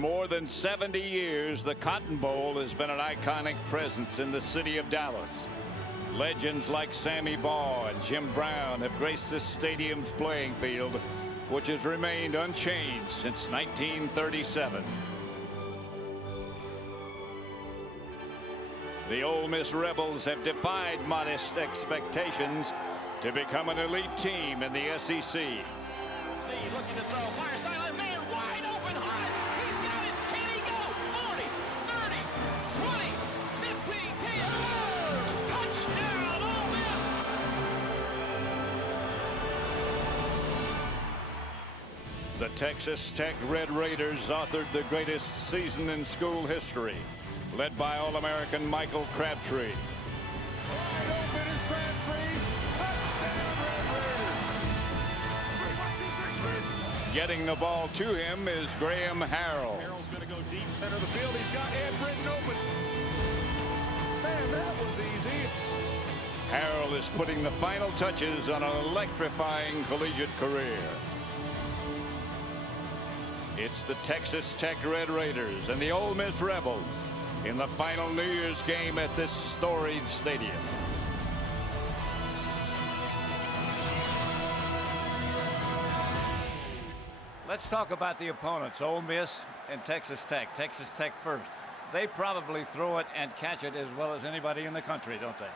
more than 70 years, the Cotton Bowl has been an iconic presence in the city of Dallas. Legends like Sammy Baugh and Jim Brown have graced this stadium's playing field, which has remained unchanged since 1937. The Ole Miss Rebels have defied modest expectations to become an elite team in the SEC. Snead looking to throw, fire sideline, man wide open, Hodge, he's got it, can he go? 40, 30, 20, 15, 10, touchdown, Ole Miss! The Texas Tech Red Raiders authored the greatest season in school history, led by All-American Michael Crabtree. Wide open is Crabtree. Touchdown, Red Raiders. Getting the ball to him is Graham Harrell. Harrell's going to go deep center of the field. He's got Ed written open. Man, that was easy. Harrell is putting the final touches on an electrifying collegiate career. It's the Texas Tech Red Raiders and the Ole Miss Rebels in the final New Year's game at this storied stadium. Let's talk about the opponents, Ole Miss and Texas Tech. Texas Tech first. They probably throw it and catch it as well as anybody in the country, don't they?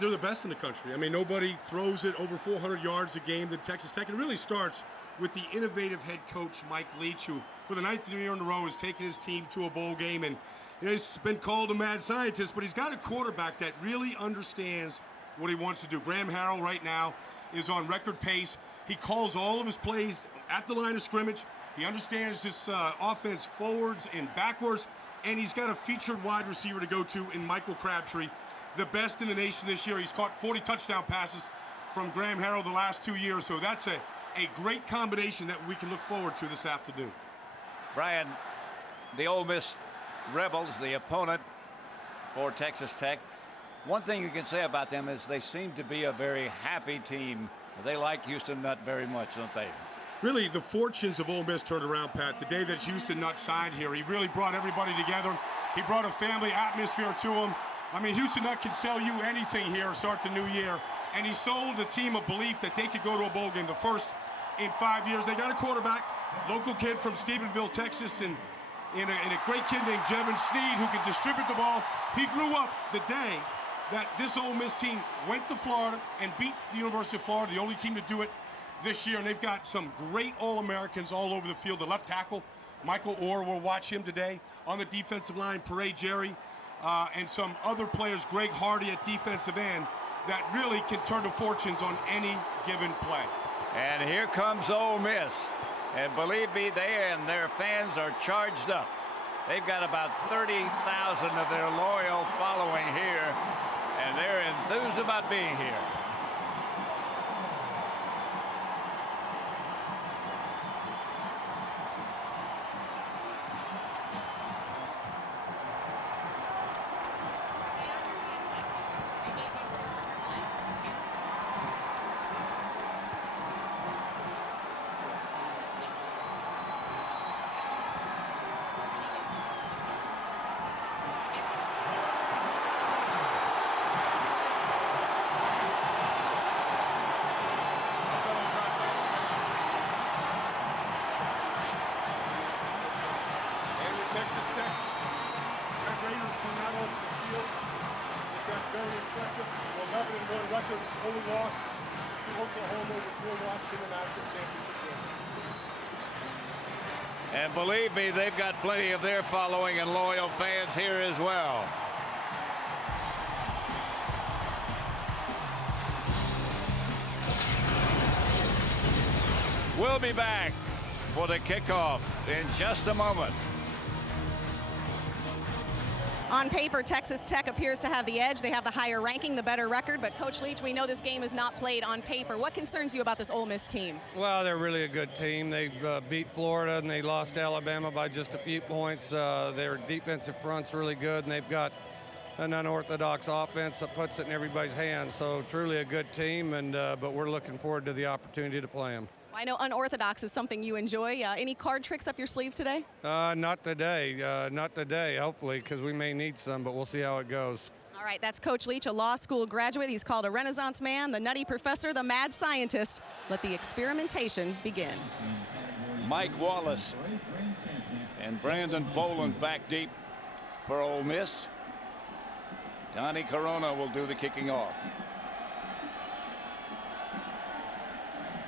They're the best in the country. I mean, nobody throws it over 400 yards a game than Texas Tech. It really starts with the innovative head coach, Mike Leach, who for the 9th year in a row has taken his team to a bowl game. And he's been called a mad scientist, but he's got a quarterback that really understands what he wants to do. Graham Harrell right now is on record pace. He calls all of his plays at the line of scrimmage. He understands this offense forwards and backwards, and he's got a featured wide receiver to go to in Michael Crabtree, the best in the nation this year. He's caught 40 touchdown passes from Graham Harrell the last 2 years, so that's a great combination that we can look forward to this afternoon. Brian, the Ole Miss Rebels, the opponent for Texas Tech, one thing you can say about them is they seem to be a very happy team. They like Houston Nutt very much, don't they? Really, the fortunes of Ole Miss turned around, Pat. The day that Houston Nutt signed here, he really brought everybody together. He brought a family atmosphere to him. I mean, Houston Nutt can sell you anything here, start the new year. And he sold a team of belief that they could go to a bowl game, the first in 5 years. They got a quarterback, local kid from Stephenville, Texas, and a great kid named Jevan Snead who can distribute the ball. He grew up the day that this Ole Miss team went to Florida and beat the University of Florida, the only team to do it this year. And they've got some great All-Americans all over the field. The left tackle, Michael Orr, we'll watch him today. On the defensive line, Parade Jerry, and some other players, Greg Hardy at defensive end, that really can turn the fortunes on any given play. And here comes Ole Miss. And believe me, they and their fans are charged up. They've got about 30,000 of their loyal following here, and they're enthused about being here. Texas Tech Red Raiders come out onto the field. They've got very impressive 11-1 record, only loss to Oklahoma, which we'll watch in the national championship game. And believe me, they've got plenty of their following and loyal fans here as well. We'll be back for the kickoff in just a moment. On paper, Texas Tech appears to have the edge. They have the higher ranking, the better record. But Coach Leach, we know this game is not played on paper. What concerns you about this Ole Miss team? Well, they're really a good team. They've beat Florida and they lost Alabama by just a few points. Their defensive front's really good, and they've got an unorthodox offense that puts it in everybody's hands. So truly a good team, and but we're looking forward to the opportunity to play them. I know unorthodox is something you enjoy. Any card tricks up your sleeve today? Not today. Not today, hopefully, because we may need some, but we'll see how it goes. All right, that's Coach Leach, a law school graduate. He's called a Renaissance man, the nutty professor, the mad scientist. Let the experimentation begin. Mike Wallace and Brandon Boland back deep for Ole Miss. Donnie Corona will do the kicking off.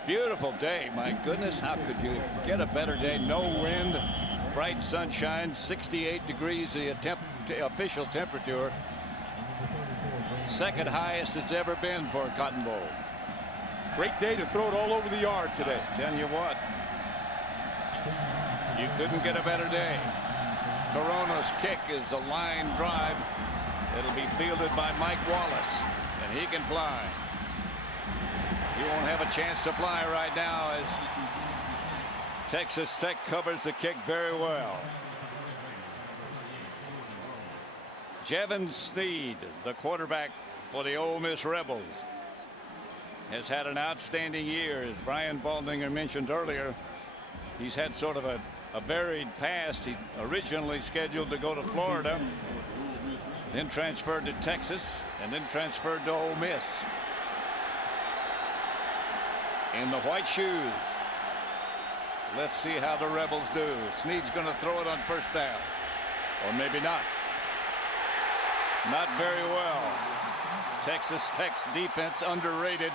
Beautiful day. My goodness, how could you get a better day? No wind, bright sunshine, 68 degrees the official temperature. Second highest it's ever been for a Cotton Bowl. Great day to throw it all over the yard today. Tell you what, you couldn't get a better day. Corona's kick is a line drive. It'll be fielded by Mike Wallace, and he can fly. He won't have a chance to fly right now as Texas Tech covers the kick very well. Jevan Snead, the quarterback for the Ole Miss Rebels, has had an outstanding year. As Brian Baldinger mentioned earlier, he's had sort of a varied past. He originally scheduled to go to Florida, then transferred to Texas, and then transferred to Ole Miss. In the white shoes. Let's see how the Rebels do. Snead's going to throw it on first down. Or maybe not. Not very well. Texas Tech's defense underrated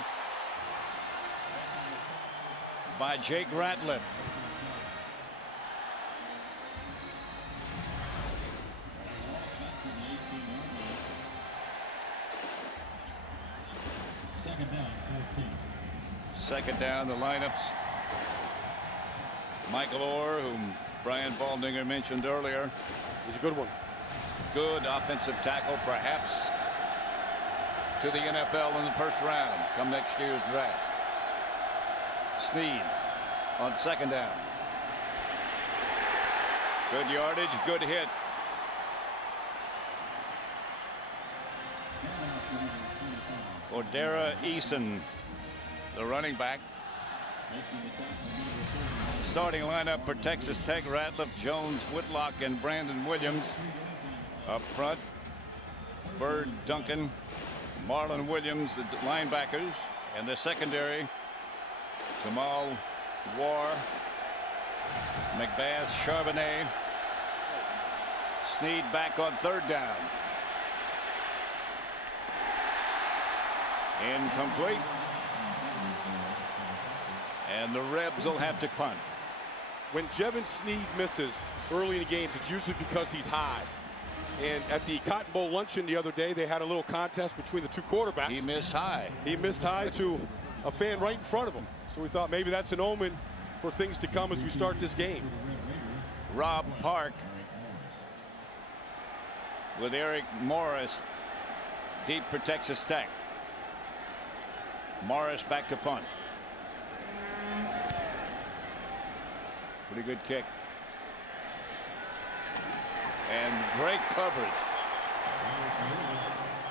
by Jake Ratliff. Second down, the lineups. Michael Orr, whom Brian Baldinger mentioned earlier. He's a good one. Good offensive tackle, perhaps to the NFL in the first round come next year's draft. Snead on second down. Good yardage, good hit. Ordera Eason, the running back. Starting lineup for Texas Tech: Ratliff, Jones, Whitlock, and Brandon Williams. Up front, Bird, Duncan, Marlon Williams, the linebackers, and the secondary, Jamal War, McBath, Charbonnet. Snead back on third down. Incomplete. And the Rebs will have to punt. When Jevan Snead misses early in the games, it's usually because he's high. And at the Cotton Bowl luncheon the other day, they had a little contest between the two quarterbacks. He missed high. He missed high to a fan right in front of him. So we thought maybe that's an omen for things to come as we start this game. Rob Park with Eric Morris deep for Texas Tech. Morris back to punt. Pretty good kick. And great coverage.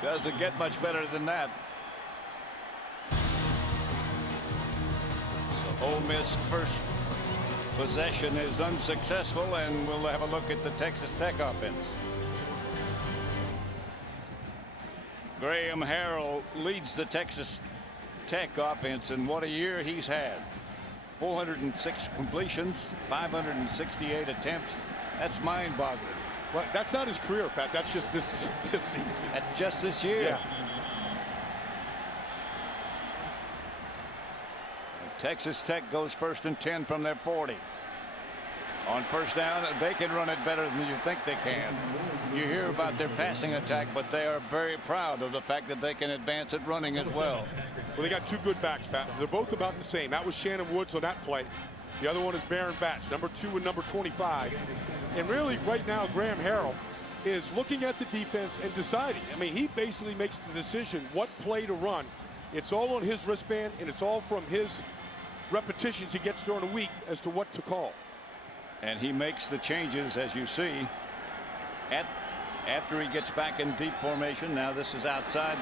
Doesn't get much better than that. So Ole Miss first possession is unsuccessful, and we'll have a look at the Texas Tech offense. Graham Harrell leads the Texas Tech offense, and what a year he's had. 406 completions, 568 attempts. That's mind-boggling. Well, that's not his career, Pat. That's just this season. That's just this year. Yeah. Texas Tech goes first and 10 from their 40. On first down, they can run it better than you think they can. You hear about their passing attack, but they are very proud of the fact that they can advance at running as well. Well, they got two good backs, Pat. They're both about the same. That was Shannon Woods on that play. The other one is Baron Batch, number 2 and number 25. And really, right now, Graham Harrell is looking at the defense and deciding. I mean, he basically makes the decision what play to run. It's all on his wristband, and it's all from his repetitions he gets during the week as to what to call. And he makes the changes, as you see, after he gets back in deep formation. Now this is outside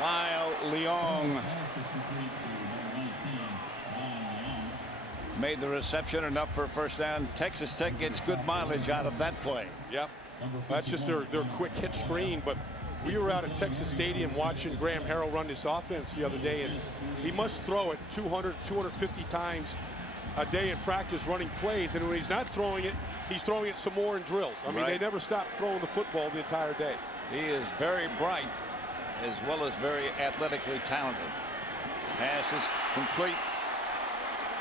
Lyle Leong made the reception, enough for a first down. Texas Tech gets good mileage out of that play. Yep. That's just their quick hit screen. But we were out at Texas Stadium watching Graham Harrell run his offense the other day, and he must throw it 200, 250 times a day in practice running plays. And when he's not throwing it, he's throwing it some more in drills. I mean, they never stop throwing the football the entire day. He is very bright as well as very athletically talented. Pass is complete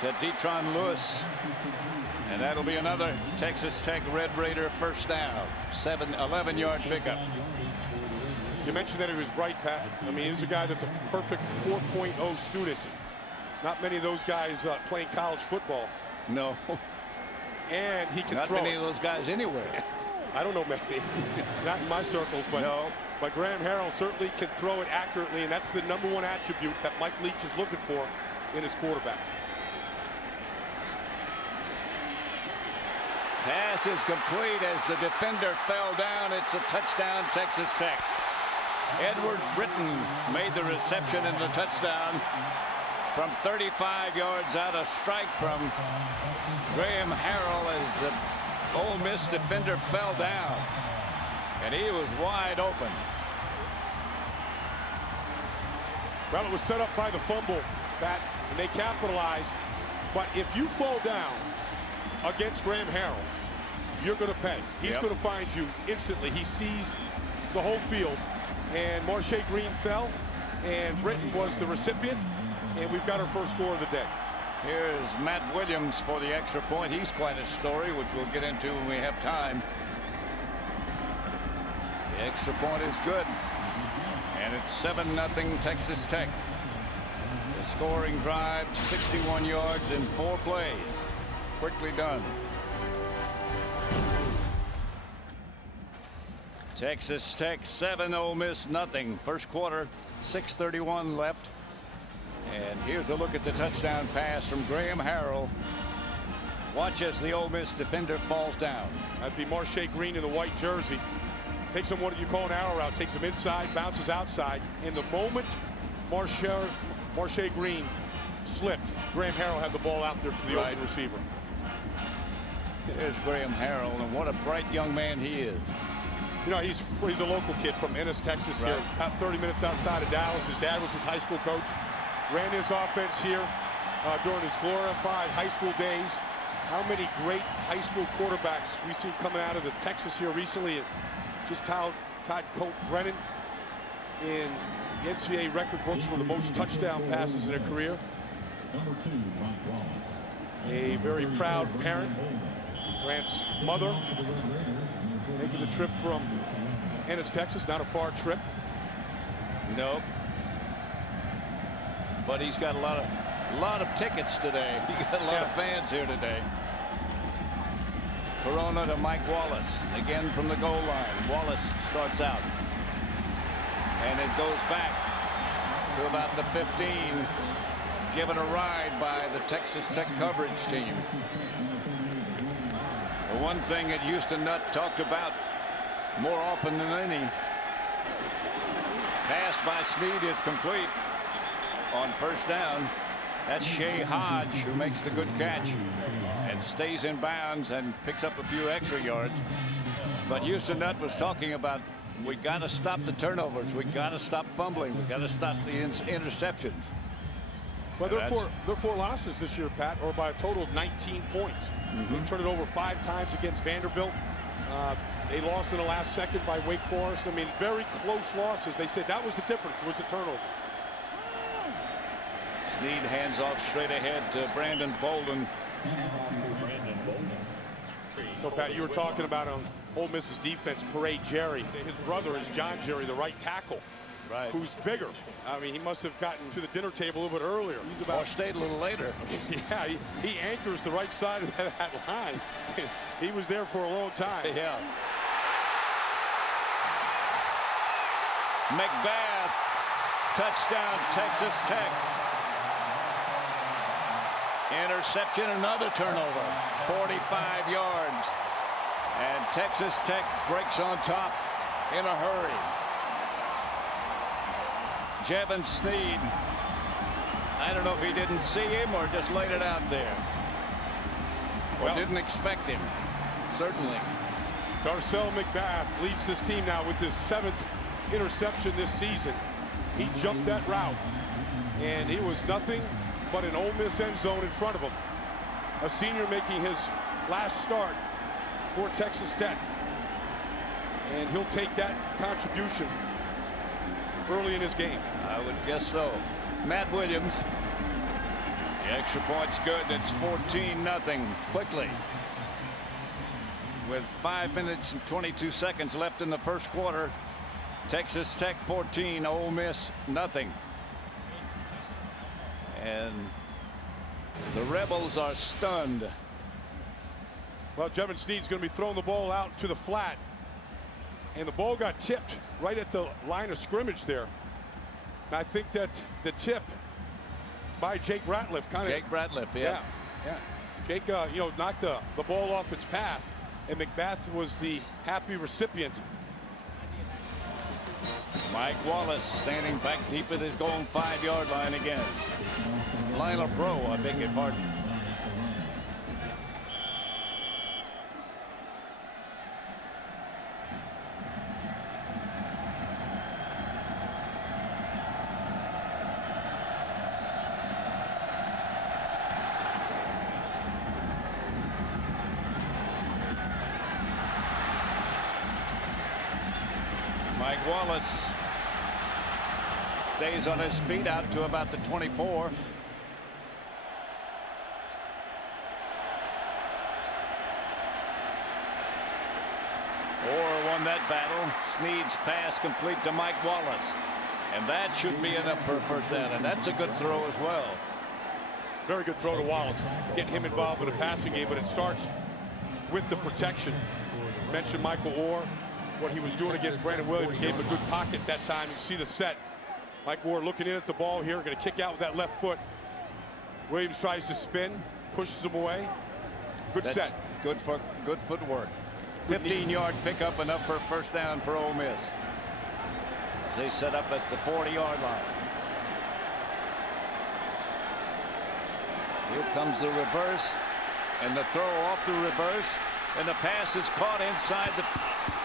to Detron Lewis. And that'll be another Texas Tech Red Raider first down. 11-yard pickup. You mentioned that he was bright, Pat. I mean, he's a guy that's a perfect 4.0 student. Not many of those guys playing college football. No. And he can throw. Not many of those guys anywhere. I don't know many. Not in my circles, but no. But Graham Harrell certainly can throw it accurately, and that's the #1 attribute that Mike Leach is looking for in his quarterback. Pass is complete as the defender fell down. It's a touchdown, Texas Tech. Edward Britton made the reception in the touchdown from 35 yards out. A strike from Graham Harrell as the Ole Miss defender fell down. And he was wide open. Well, it was set up by the fumble, Pat, and they capitalized. But if you fall down against Graham Harrell, you're going to pay. He's going to find you instantly. He sees the whole field. And Marche Green fell, and Britton was the recipient, and we've got our first score of the day. Here's Matt Williams for the extra point. He's quite a story, which we'll get into when we have time. The extra point is good, and it's 7-0 Texas Tech. The scoring drive, 61 yards in 4 plays. Quickly done. Texas Tech 7, Ole Miss nothing. First quarter, 6:31 left. And here's a look at the touchdown pass from Graham Harrell. Watch as the Ole Miss defender falls down. That'd be Marche Green in the white jersey. Takes him what you call an arrow route. Takes him inside, bounces outside. And the moment Marche Green slipped, Graham Harrell had the ball out there to the open receiver. There's Graham Harrell, and what a bright young man he is. You know, he's a local kid from Ennis, Texas, here, about 30 minutes outside of Dallas. His dad was his high school coach. Ran his offense here during his glorified high school days. How many great high school quarterbacks we've seen coming out of the Texas here recently. Just Todd Colt Brennan in the NCAA record books for the most touchdown passes in a career. A very proud parent. Grant's mother making the trip from Ennis, Texas. Not a far trip. Nope. But he's got a lot of tickets today. He got a lot of fans here today. Corona to Mike Wallace. Again from the goal line. Wallace starts out. And it goes back to about the 15. Given a ride by the Texas Tech coverage team. The one thing that Houston Nutt talked about more often than any. Pass by Snead is complete. On first down, that's Shea Hodge who makes the good catch and stays in bounds and picks up a few extra yards. But Houston Nutt was talking about, we got to stop the turnovers. We got to stop fumbling. We got to stop the interceptions. Well, they're 4 losses this year, Pat, or by a total of 19 points. We turned it over 5 times against Vanderbilt. They lost in the last second by Wake Forest. I mean, very close losses. They said that was the difference, was the turnover. Snead hands off straight ahead to Brandon Bolden. So, Pat, you were talking about on Ole Miss's defense, Parade Jerry. His brother is John Jerry, the right tackle, who's bigger. I mean, he must have gotten to the dinner table a little bit earlier. He's about or stayed a little later. Yeah, he anchors the right side of that line. He was there for a long time. Yeah. McBath, touchdown, Texas Tech. Interception, another turnover, 45 yards. And Texas Tech breaks on top in a hurry. Jevan Snead. I don't know if he didn't see him or just laid it out there. Or didn't expect him. Certainly. Darcel McBath leads this team now with his 7th interception this season. He jumped that route, and he was nothing but an Ole Miss end zone in front of him. A senior making his last start for Texas Tech. And he'll take that contribution early in his game. I would guess so. Matt Williams. The extra point's good. It's 14-0 quickly. With 5 minutes and 22 seconds left in the first quarter. Texas Tech 14, Ole Miss nothing. And the Rebels are stunned. Well, Jevan Snead's going to be throwing the ball out to the flat. And the ball got tipped right at the line of scrimmage there. And I think that the tip by Jake Ratliff kind of... Jake Ratliff, yeah. Jake, knocked the ball off its path. And McBath was the happy recipient. Mike Wallace standing back deep at his own 5-yard line again. Lionel Bro, I beg your pardon. Mike Wallace stays on his feet out to about the 24. Orr won that battle. Snead's pass complete to Mike Wallace. And that should be enough for a first down. And that's a good throw as well. Very good throw to Wallace. Getting him involved in the passing game, but it starts with the protection. Mentioned Michael Orr. What he was doing against Brandon Williams gave him a good pocket that time. You see the set. Mike Orr looking in at the ball here, going to kick out with that left foot. Williams tries to spin, pushes him away. That's set. Good footwork. 15-yard pickup, enough for a first down for Ole Miss. As they set up at the 40-yard line. Here comes the reverse, and the throw off the reverse, and the pass is caught inside the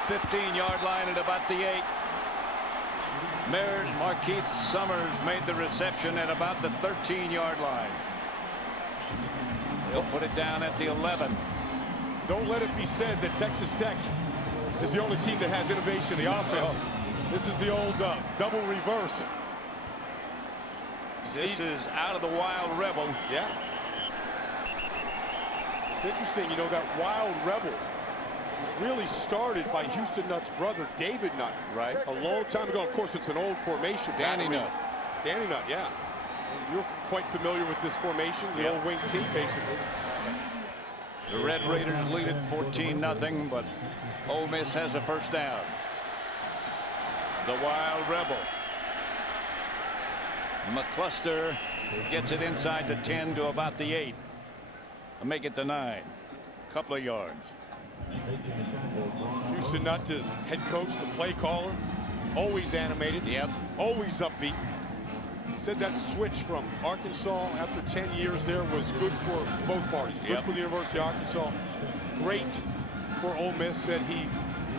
15-yard line at about the 8. Marquise Summers made the reception at about the 13-yard line. He'll put it down at the 11. Don't let it be said that Texas Tech is the only team that has innovation in the offense. This is the old double reverse. This is out of the Wild Rebel. Yeah. It's interesting, that Wild Rebel was really started by Houston Nutt's brother, David Nutt. Right. A long time ago. Of course, it's an old formation. Danny Nutt. Danny Nutt, yeah. And you're quite familiar with this formation, the old wing team, basically. The Red Raiders lead it 14-0, but Ole Miss has a first down. The Wild Rebel. McAllister gets it inside the 10 to about the 8. Make it the 9. Couple of yards. Houston Nutt, the head coach, the play caller, always animated. Yep. Always upbeat. Said that switch from Arkansas after 10 years there was good for both parties. Good for the University of Arkansas. Great for Ole Miss. Said he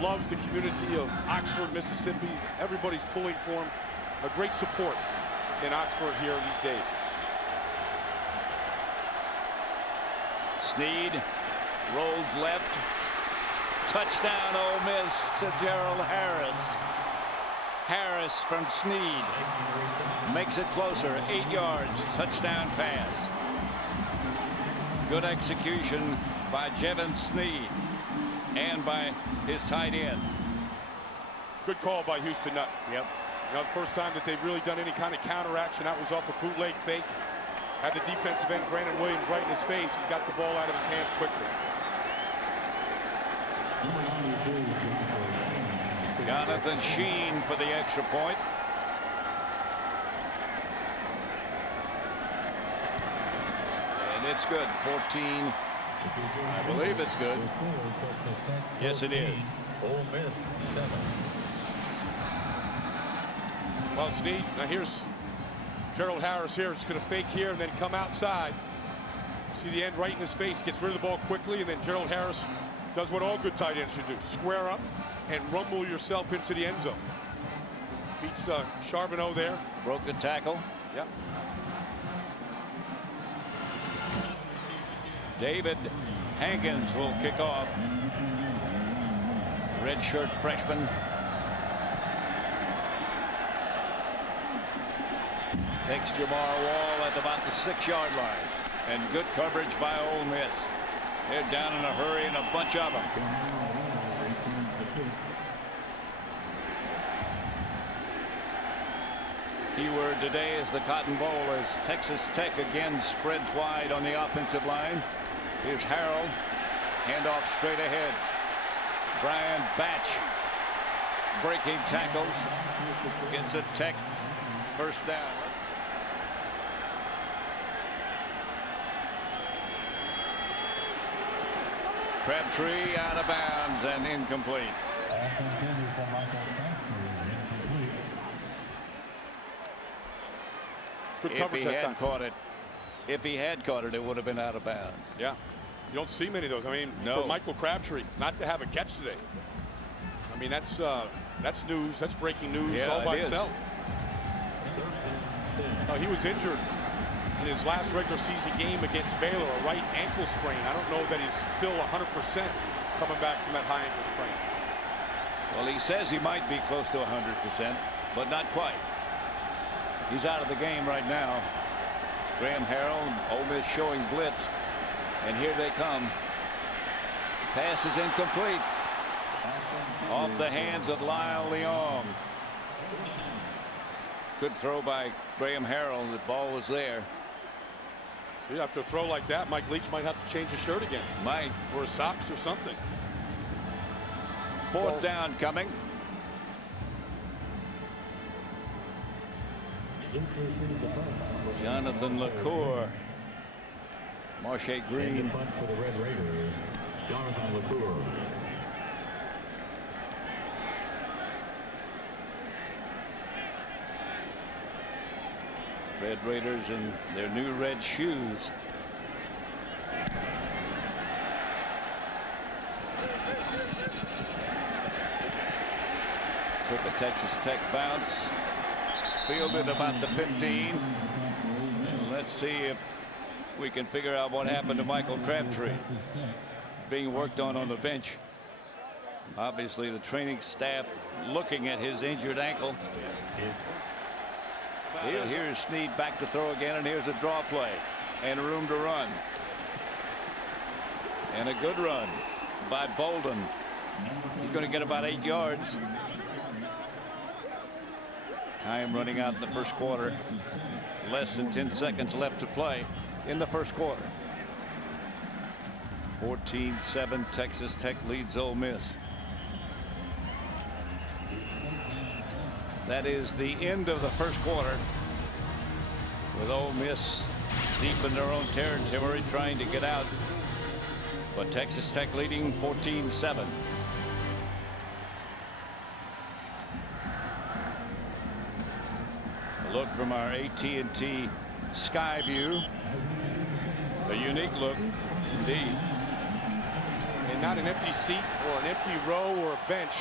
loves the community of Oxford, Mississippi. Everybody's pulling for him. A great support in Oxford here these days. Snead rolls left. Touchdown Ole Miss to Gerald Harris. Harris from Snead makes it closer. 8 yards. Touchdown pass. Good execution by Jevan Snead and by his tight end. Good call by Houston Nutt. Yep. The first time that they've really done any kind of counteraction. That was off a bootleg fake. Had the defensive end Brandon Williams right in his face. He got the ball out of his hands quickly. Jonathan Sheen for the extra point. And it's good. 14. I believe it's good. Yes, it is. Well, Snead, now here's Gerald Harris here. It's going to fake here and then come outside. See the end right in his face, gets rid of the ball quickly, and then Gerald Harris does what all good tight ends should do. Square up and rumble yourself into the end zone. Beats Charbonneau there. Broke the tackle. Yep. David Hankins will kick off. Redshirt freshman. Takes Jamar Wall at about the 6-yard line. And good coverage by Ole Miss. They're down in a hurry and a bunch of them. Keyword today is the Cotton Bowl as Texas Tech again spreads wide on the offensive line. Here's Harrell. Handoff straight ahead. Brian Batch breaking tackles. Gets a Tech first down. Crabtree out of bounds and incomplete. Good If coverage he that time. if he had caught it, it would have been out of bounds. Yeah. You don't see many of those. I mean, No. for Michael Crabtree not to have a catch today. I mean, that's news. That's breaking news Yeah, all by it is. itself. He was injured in his last regular season game against Baylor, a right ankle sprain. I don't know that he's still 100% coming back from that high ankle sprain. Well, he says he might be close to 100%, but not quite. He's out of the game right now. Graham Harrell, Ole Miss showing blitz, and here they come. Pass is incomplete. Off the hands of Lyle Leong. Good throw by Graham Harrell. The ball was there. You have to throw like that. Mike Leach might have to change his shirt again. Might. Or his socks or something. Fourth down coming. Jonathan LaCour. Marche Green. For the Red Raiders, Jonathan LaCour. Red Raiders in their new red shoes. Took a Texas Tech bounce. Fielded about the 15. And let's see if we can figure out what happened to Michael Crabtree. Being worked on the bench. Obviously the training staff looking at his injured ankle. Here's Snead back to throw again, and here's a draw play and room to run. And a good run by Bolden. He's going to get about 8 yards. Time running out in the first quarter. Less than 10 seconds left to play in the first quarter. 14-7 Texas Tech leads Ole Miss. That is the end of the first quarter, with Ole Miss deep in their own territory trying to get out, but Texas Tech leading 14-7. A look from our AT&T Sky View. A unique look indeed. And not an empty seat or an empty row or a bench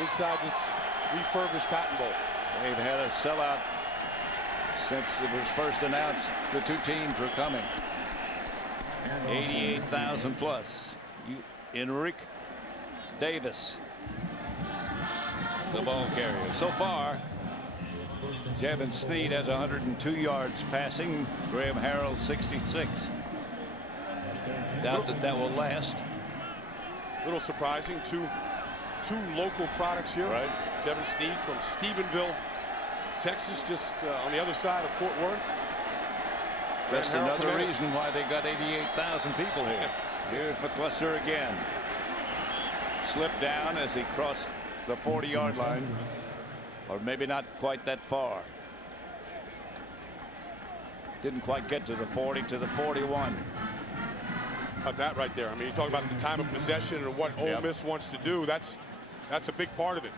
inside this refurbished Cotton Bowl. They've had a sellout since it was first announced the two teams were coming. 88,000 plus. Enrique Davis, the ball carrier. So far, Jevan Snead has 102 yards passing. Graham Harrell 66. Doubt that will last. Little surprising. Two local products here. Right. Jevan Snead from Stephenville, Texas, just on the other side of Fort Worth. Just Harrell another from reason why they got 88,000 people here. Here's McAllister again. Slipped down as he crossed the 40-yard line, or maybe not quite that far. Didn't quite get to the 40, to the 41. Got that right there. I mean, you talk about the time of possession and what Ole Miss wants to do. That's a big part of it.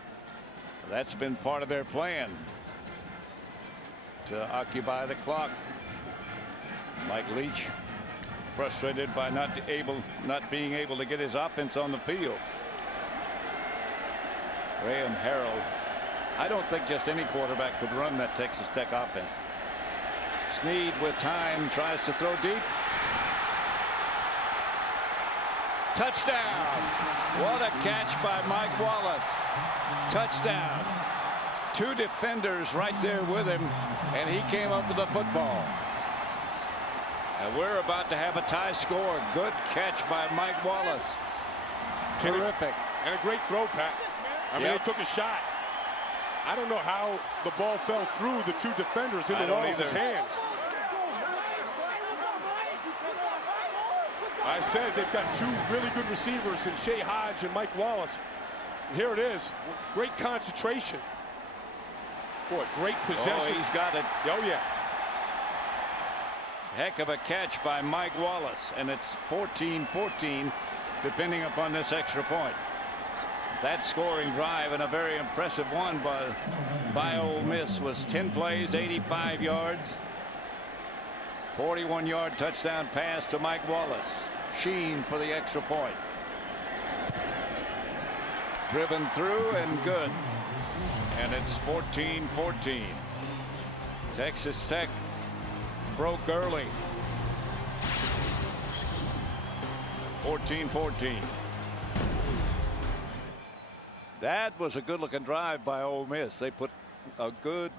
That's been part of their plan. to occupy the clock. Mike Leach frustrated by not being able to get his offense on the field. Graham Harrell. I don't think just any quarterback could run that Texas Tech offense. Snead with time tries to throw deep. Touchdown. What a catch by Mike Wallace. Touchdown. Two defenders right there with him, and he came up with the football. And we're about to have a tie score. Good catch by Mike Wallace. Terrific. And a great throw, Pat. I mean, he took a shot. I don't know how the ball fell through the two defenders into Wallace's hands. I said they've got two really good receivers in Shea Hodge and Mike Wallace. And here it is. Great concentration. Boy, great possession. Oh, he's got it. Oh, yeah. Heck of a catch by Mike Wallace, and it's 14-14 depending upon this extra point. That scoring drive, and a very impressive one by Ole Miss, was 10 plays, 85 yards. 41-yard touchdown pass to Mike Wallace. Sheen for the extra point. Driven through and good. And it's 14-14. Texas Tech broke early. 14-14. That was a good-looking drive by Ole Miss. They put a good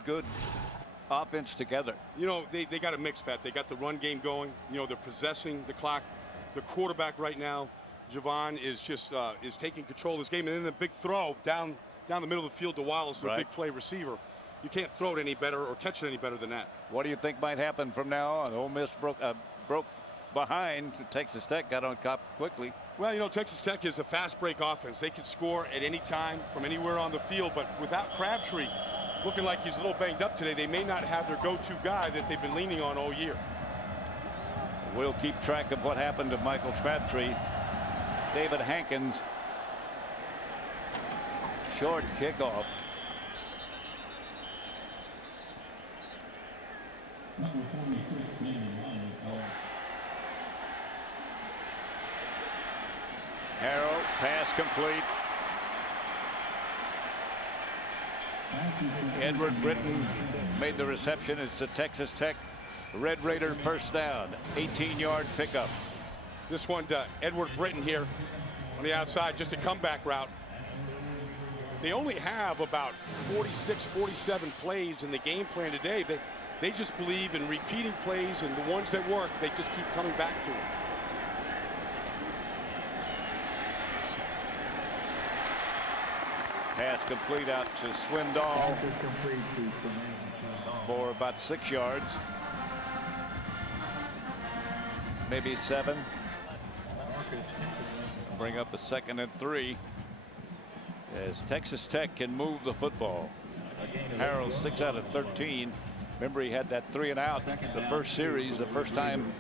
offense together. You know, they got a mix, Pat. They got the run game going. You know, they're possessing the clock. The quarterback right now, Jevan, is just is taking control of this game. And then the big throw down the middle of the field to Wallace, the big play receiver. You can't throw it any better or catch it any better than that. What do you think might happen from now on? Ole Miss broke behind. Texas Tech got on top quickly. Well, you know, Texas Tech is a fast break offense. They can score at any time from anywhere on the field, but without Crabtree looking like he's a little banged up today, they may not have their go-to guy that they've been leaning on all year. We'll keep track of what happened to Michael Crabtree. David Hankins. Short kickoff. Harrell, pass complete. Edward Britton made the reception. It's a Texas Tech Red Raider first down. 18-yard pickup. This one to Edward Britton here on the outside, just a comeback route. They only have about 46, 47 plays in the game plan today. They just believe in repeating plays, and the ones that work, they just keep coming back to them. Pass complete out to Swindoll for about 6 yards. Maybe 7. Bring up a 2nd and 3 as Texas Tech can move the football. Harrell 6 out of 13. Remember, he had that 3 and out the first series, the first time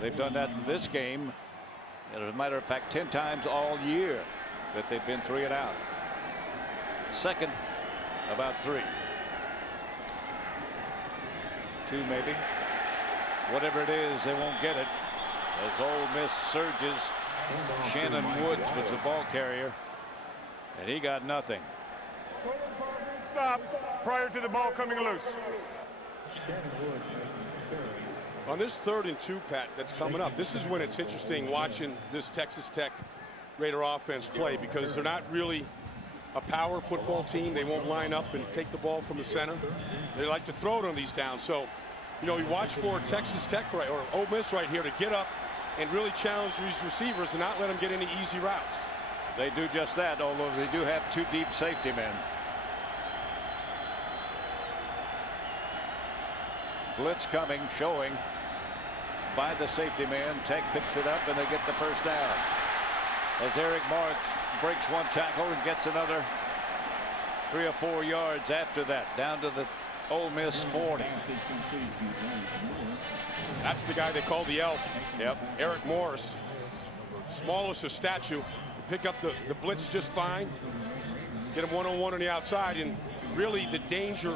they've done that in this game. As a matter of fact, 10 times all year that they've been 3 and out. Second, about 3. 2 maybe. Whatever it is, they won't get it. As Ole Miss surges, Shannon Woods was the ball carrier, and he got nothing. Stop prior to the ball coming loose. On this 3rd and 2, Pat, that's coming up, this is when it's interesting watching this Texas Tech Raider offense play, because they're not really a power football team. They won't line up and take the ball from the center. They like to throw it on these downs. So, you know, you watch for Texas Tech or Ole Miss right here to get up and really challenge these receivers and not let them get any easy routes. They do just that, although they do have 2 deep safety men. Blitz coming, showing by the safety man. Tech picks it up and they get the first down. As Eric Marks breaks one tackle and gets another 3 or 4 yards after that, down to the Ole Miss 40. That's the guy they call the elf. Yep. Eric Morris, smallest of statue, pick up the blitz just fine, get him one-on-one on the outside, and really the danger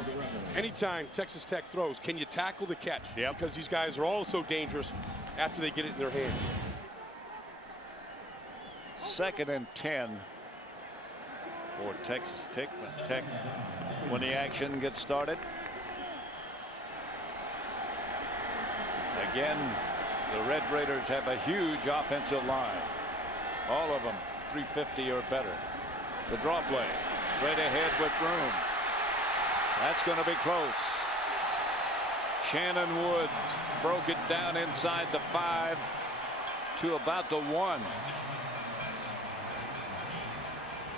anytime Texas Tech throws. Can you tackle the catch? Yep. Because these guys are all so dangerous after they get it in their hands. 2nd and 10 for Texas Tech. When the action gets started. Again, the Red Raiders have a huge offensive line. All of them 350 or better. The draw play straight ahead with room. That's going to be close. Shannon Woods broke it down inside the 5 to about the 1.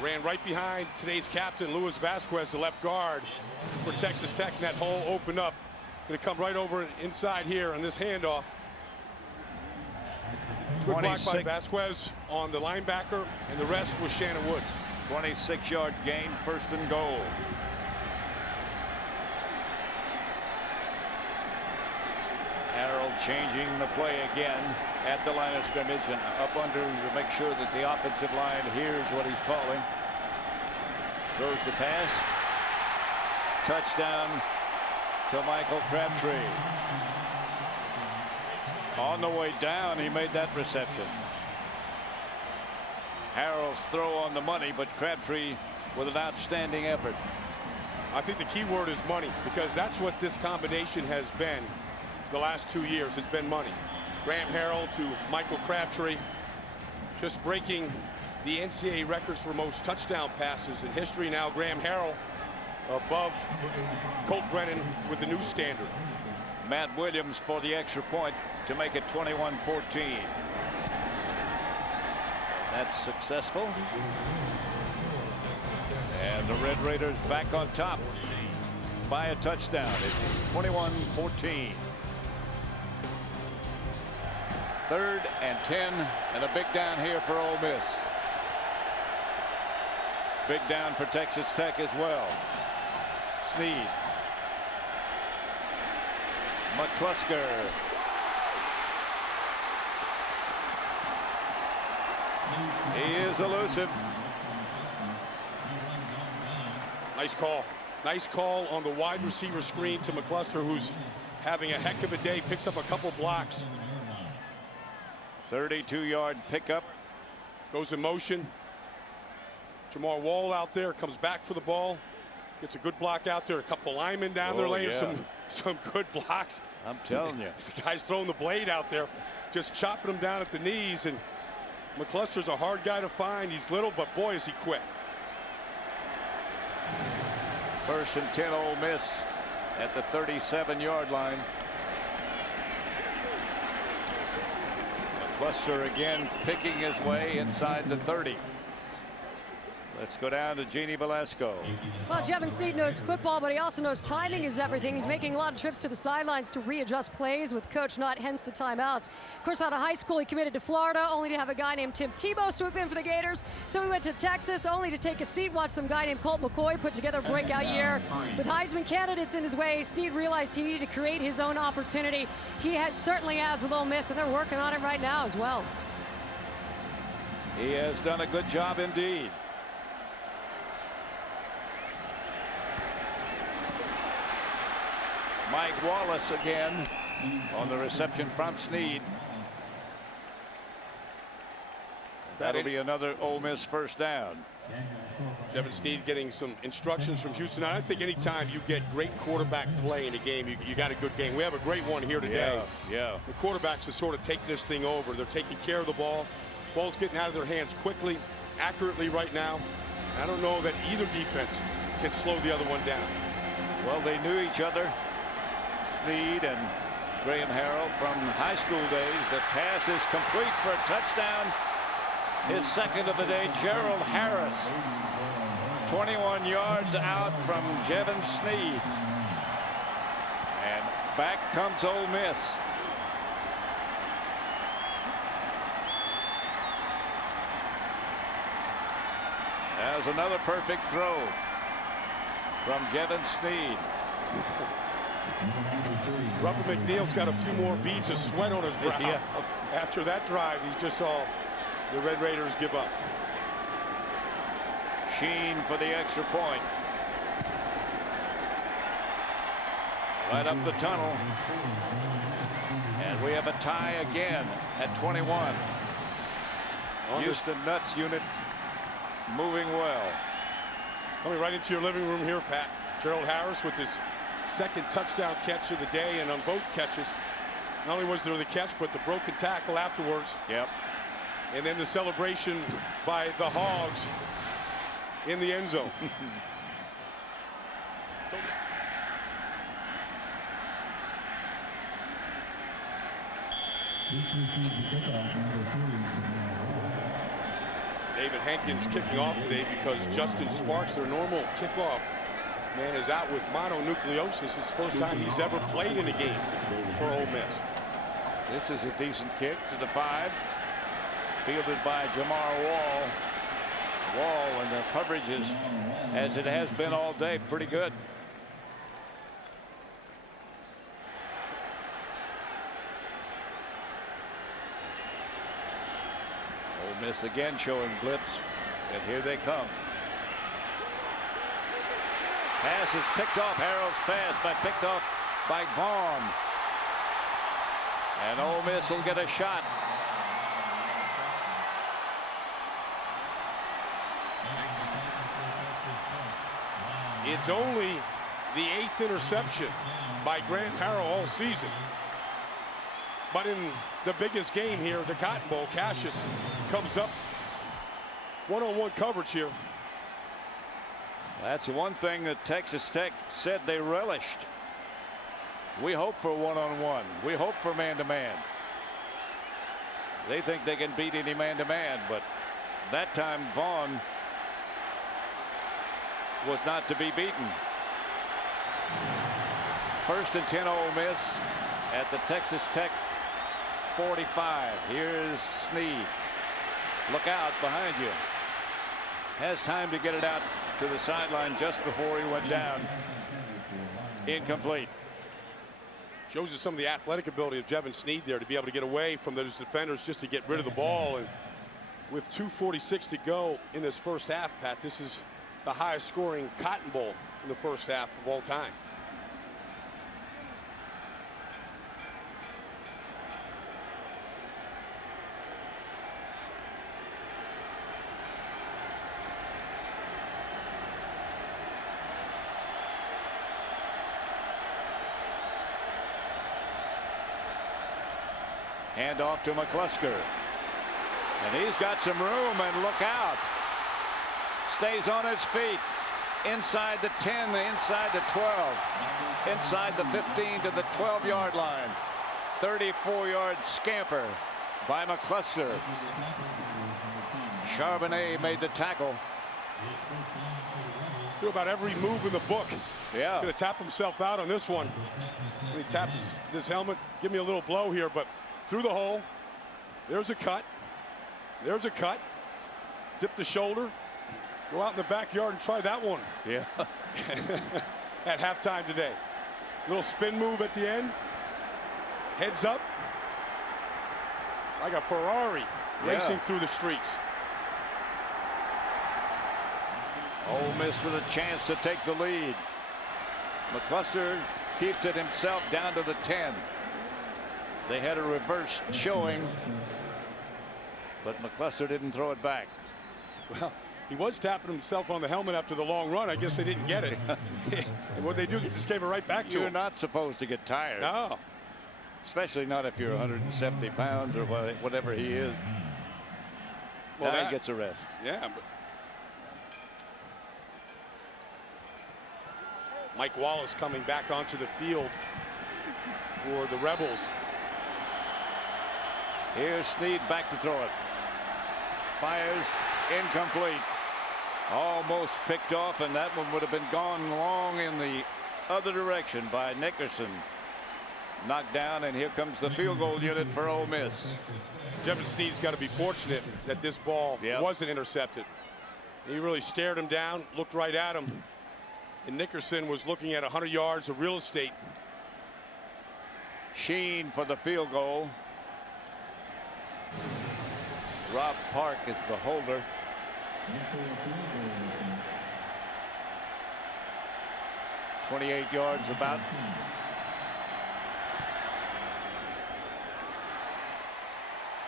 Ran right behind today's captain, Luis Vasquez, the left guard for Texas Tech. And that hole opened up. Going to come right over inside here on this handoff. Good block by Vasquez on the linebacker, and the rest was Shannon Woods. 26-yard gain, 1st and goal. Harrell changing the play again at the line of scrimmage and up under to make sure that the offensive line hears what he's calling. Throws the pass. Touchdown to Michael Crabtree. On the way down, he made that reception. Harrell's throw on the money, but Crabtree with an outstanding effort. I think the key word is money, because that's what this combination has been the last 2 years. It's been money. Graham Harrell to Michael Crabtree, just breaking the NCAA records for most touchdown passes in history. Now Graham Harrell above Colt Brennan with the new standard. Matt Williams for the extra point to make it 21-14. That's successful. And the Red Raiders back on top by a touchdown. It's 21-14. 3rd and 10, and a big down here for Ole Miss. Big down for Texas Tech as well. Snead. McAllister. He is elusive. Nice call. Nice call on the wide receiver screen to McAllister, who's having a heck of a day. Picks up a couple blocks. 32-yard pickup. Goes in motion. Jamal Wall out there, comes back for the ball. Gets a good block out there. A couple linemen down there laying some good blocks. I'm telling you. The guy's throwing the blade out there, just chopping him down at the knees. And McAllister's a hard guy to find. He's little, but boy, is he quick. 1st and 10 Ole Miss at the 37-yard line. McAllister again picking his way inside the 30. Let's go down to Jeannie Velasco. Well, Jevan Snead knows football, but he also knows timing is everything. He's making a lot of trips to the sidelines to readjust plays with Coach Nutt, hence the timeouts. Of course, out of high school, he committed to Florida, only to have a guy named Tim Tebow swoop in for the Gators. So he went to Texas, only to take a seat, watch some guy named Colt McCoy put together a breakout year. With Heisman candidates in his way, Snead realized he needed to create his own opportunity. He certainly has with Ole Miss, and they're working on it right now as well. He has done a good job indeed. Mike Wallace again on the reception from Snead. That'll be another Ole Miss 1st down. Jevan Snead getting some instructions from Houston. I think anytime you get great quarterback play in a game, you got a good game. We have a great one here today. Yeah. The quarterbacks are sort of taking this thing over. They're taking care of the ball. Ball's getting out of their hands quickly, accurately right now. I don't know that either defense can slow the other one down. Well, they knew each other. Snead and Graham Harrell from high school days. The pass is complete for a touchdown. His 2nd of the day, Gerald Harris. 21 yards out from Jevan Snead. And back comes Ole Miss. There's another perfect throw from Jevan Snead. Robert McNeil's got a few more beads of sweat on his brow. Yeah. After that drive, he just saw the Red Raiders give up. Sheen for the extra point. right up the tunnel. And we have a tie again at 21. Houston Nuts unit moving well. Coming right into your living room here, Pat. Gerald Harris with his second touchdown catch of the day, and on both catches, not only was there the catch, but the broken tackle afterwards. Yep. And then the celebration by the Hogs in the end zone. David Hankins kicking off today because Justin Sparks, their normal kickoff man, is out with mononucleosis. It's the first time he's ever played in a game for Ole Miss. This is a decent kick to the 5. Fielded by Jamar Wall. Wall, and the coverage is, as it has been all day, pretty good. Ole Miss again showing blitz, and here they come. Pass is picked off. Harrell's pass picked off by Vaughn. And Ole Miss will get a shot. It's only the 8th interception by Graham Harrell all season. But in the biggest game here, the Cotton Bowl, Cassius comes up one-on-one coverage here. That's one thing that Texas Tech said they relished. We hope for one-on-one. We hope for man-to-man. They think they can beat any man-to-man, but that time Vaughn was not to be beaten. 1st and 10 Ole Miss at the Texas Tech 45. Here's Snead. Look out behind you. Has time to get it out to the sideline just before he went down. Incomplete. Shows us some of the athletic ability of Jevan Snead there to be able to get away from those defenders just to get rid of the ball. And with 2:46 to go in this first half, Pat, this is the highest scoring Cotton Bowl in the first half of all time. Hand off to McAllister. And he's got some room, and look out. Stays on his feet. Inside the 10, inside the 12. Inside the 15 to the 12-yard line. 34-yard scamper by McAllister. Charbonnet made the tackle. Threw about every move in the book. Yeah. Going to tap himself out on this one. When he taps this helmet, give me a little blow here, but through the hole. There's a cut. There's a cut. Dip the shoulder. Go out in the backyard and try that one. Yeah. At halftime today. Little spin move at the end. Heads up. Like a Ferrari racing through the streets. Ole Miss with a chance to take the lead. McAllister keeps it himself down to the 10. They had a reverse showing, but McAllister didn't throw it back. Well, he was tapping himself on the helmet after the long run. I guess they didn't get it. And what they do, they just gave it right back to him. You're not supposed to get tired. No. Especially not if you're 170 pounds or whatever he is. Well, now he gets a rest. Yeah. But Mike Wallace coming back onto the field for the Rebels. Here's Snead back to throw it. Fires, incomplete. Almost picked off, and that one would have been gone long in the other direction by Nickerson. Knocked down, and here comes the field goal unit for Ole Miss. Jevan Snead's got to be fortunate that this ball wasn't intercepted. He really stared him down, looked right at him, and Nickerson was looking at 100 yards of real estate. Sheen for the field goal. Rob Park is the holder. .28 yards about.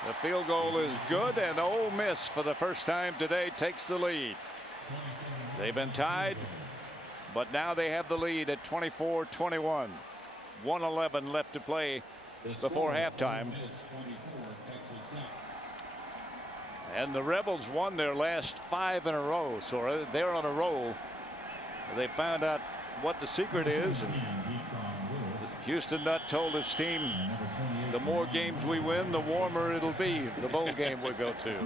The field goal is good, and Ole Miss for the first time today takes the lead. They've been tied, but now they have the lead at 24-21. 1:11 left to play before halftime. And the Rebels won their last 5 in a row, so they're on a roll. They found out what the secret is. And Houston Nutt told his team, the more games we win, the warmer it'll be, the bowl game we go to.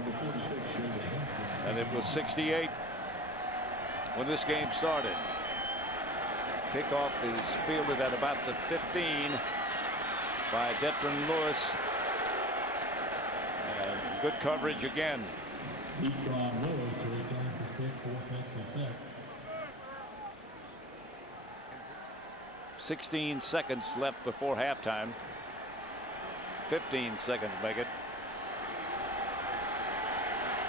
And it was 68 when this game started. Kickoff is fielded at about the 15 by Detron Lewis. And good coverage again. 16 seconds left before halftime. 15 seconds make it.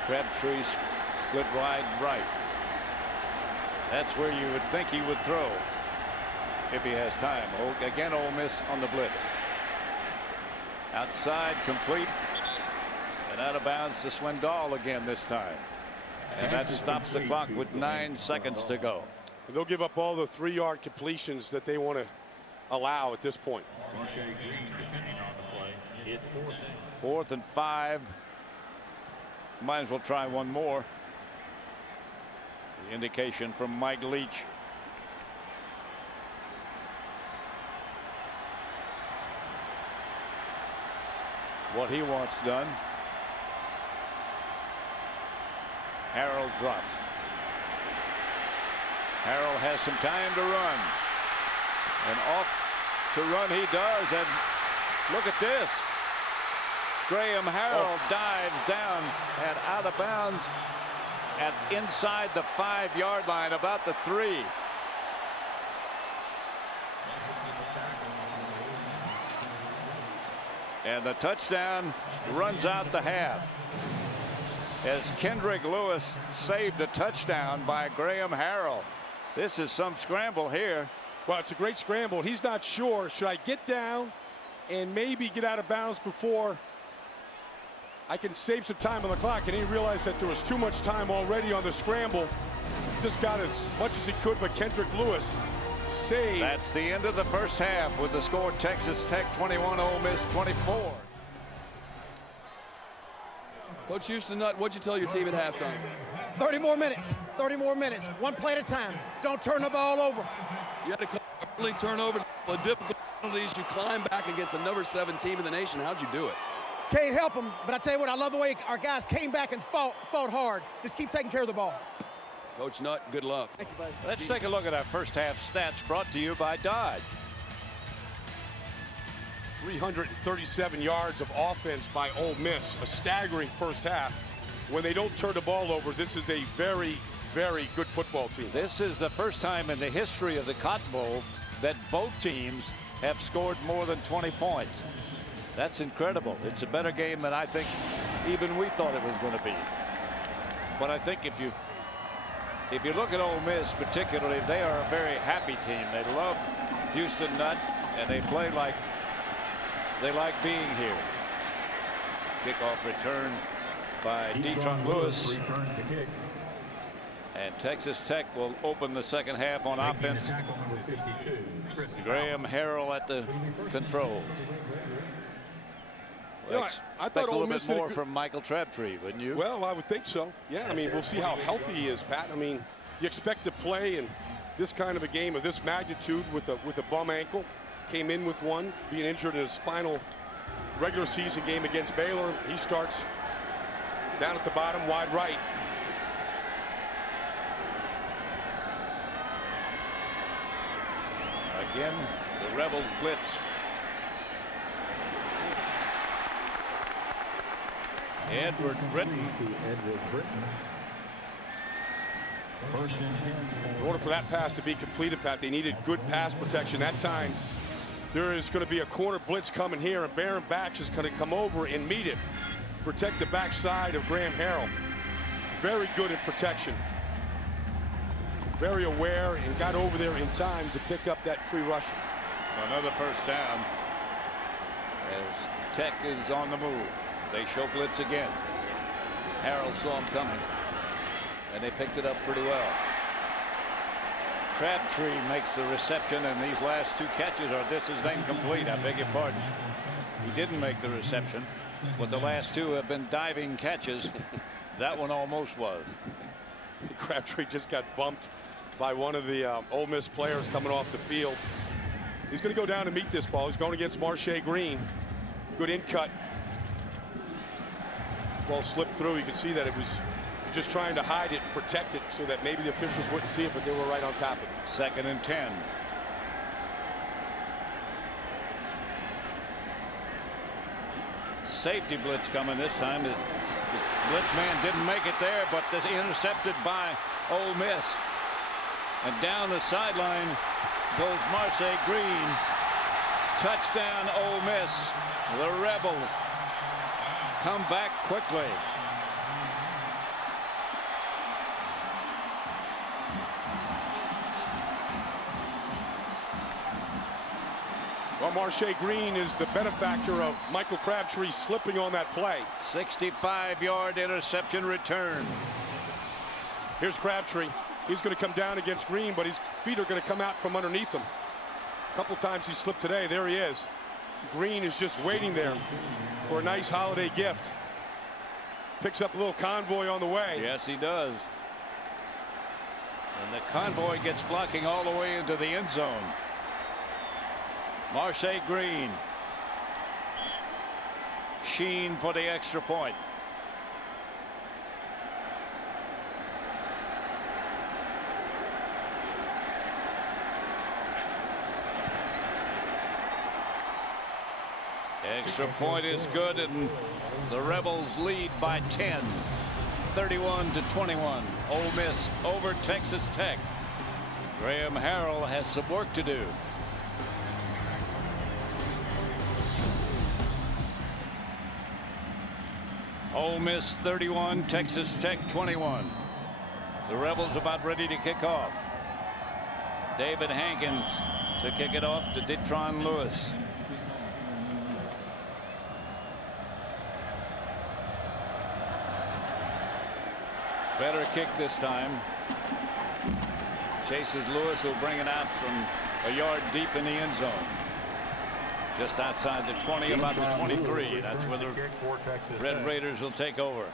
Crabtree split wide right. That's where you would think he would throw if he has time. Again, Ole Miss on the blitz. Outside, complete, and out of bounds to Swindoll again this time. And that stops the clock with 9 seconds to go. They'll give up all the 3-yard completions that they want to allow at this point. 4th and 5. Might as well try one more. The indication from Mike Leach. What he wants done. Harrell drops. Harrell has some time to run. And off to run he does. And look at this. Graham Harrell dives down and out of bounds at inside the 5-yard line, about the 3. And the touchdown runs out the half as Kendrick Lewis saved a touchdown by Graham Harrell. This is some scramble here. Well, it's a great scramble. He's not sure. Should I get down and maybe get out of bounds before I can save some time on the clock? And he realized that there was too much time already on the scramble. Just got as much as he could, but Kendrick Lewis saved. That's the end of the first half with the score Texas Tech 21, Ole Miss 24. Coach Houston Nutt, what'd you tell your team at halftime? 30 more minutes. 30 more minutes. One play at a time. Don't turn the ball over. You had to call early turnovers, the difficult penalties. You climb back against a number 7 team in the nation. How'd you do it? Can't help them, but I tell you what, I love the way our guys came back and fought hard. Just keep taking care of the ball. Coach Nutt, good luck. Thank you, buddy. Let's take a look at our first half stats brought to you by Dodge. 337 yards of offense by Ole Miss. A staggering first half. When they don't turn the ball over, this is a very, very good football team. This is the first time in the history of the Cotton Bowl that both teams have scored more than 20 points. That's incredible. It's a better game than I think even we thought it was going to be. But I think if you look at Ole Miss particularly, they are a very happy team. They love Houston Nutt, and they play like they like being here. Kickoff return by Detron Lewis. And Texas Tech will open the second half on offense. Graham Harrell at the controls. Well, I thought a Ole little Miss bit more from Michael Crabtree, wouldn't you? Well, I would think so. Yeah, I mean, we'll see how healthy he is, Pat. I mean, you expect to play in this kind of a game of this magnitude with a bum ankle. Came in with one, being injured in his final regular season game against Baylor. He starts down at the bottom, wide right. Again, the Rebels blitz. Edward Britton. In order for that pass to be completed, Pat, they needed good pass protection. That time, there is going to be a corner blitz coming here, and Baron Batch is going to come over and meet it. Protect the backside of Graham Harrell. Very good in protection. Very aware and got over there in time to pick up that free rusher. Another first down as Tech is on the move. They show blitz again. Harrell saw him coming, and they picked it up pretty well. Crabtree makes the reception, and these last two catches are this is incomplete. I beg your pardon. He didn't make the reception, but the last two have been diving catches. That one almost was. Crabtree just got bumped by one of the Ole Miss players coming off the field. He's going to go down and meet this ball. He's going against Marche Green. Good in cut. Ball slipped through. You can see that it was just trying to hide it and protect it so that maybe the officials wouldn't see it, but they were right on top of it. 2nd and 10. Safety blitz coming this time. The blitz man didn't make it there, but this intercepted by Ole Miss. And down the sideline goes Marche Green. Touchdown Ole Miss. The Rebels come back quickly. Well, Marche Green is the benefactor of Michael Crabtree slipping on that play. 65-yard interception return. Here's Crabtree. He's going to come down against Green, but his feet are going to come out from underneath him. A couple times he slipped today. There he is. Green is just waiting there for a nice holiday gift. Picks up a little convoy on the way. Yes, he does. And the convoy gets blocking all the way into the end zone. Marche Green. Sheen for the extra point. Extra point is good, and the Rebels lead by 10. 31-21. Ole Miss over Texas Tech. Graham Harrell has some work to do. Ole Miss 31, Texas Tech 21. The Rebels about ready to kick off. David Hankins to kick it off to Detron Lewis. Better kick this time. Chases Lewis, will bring it out from a yard deep in the end zone. Just outside the 20, about the 23. That's where the Red Raiders will take over.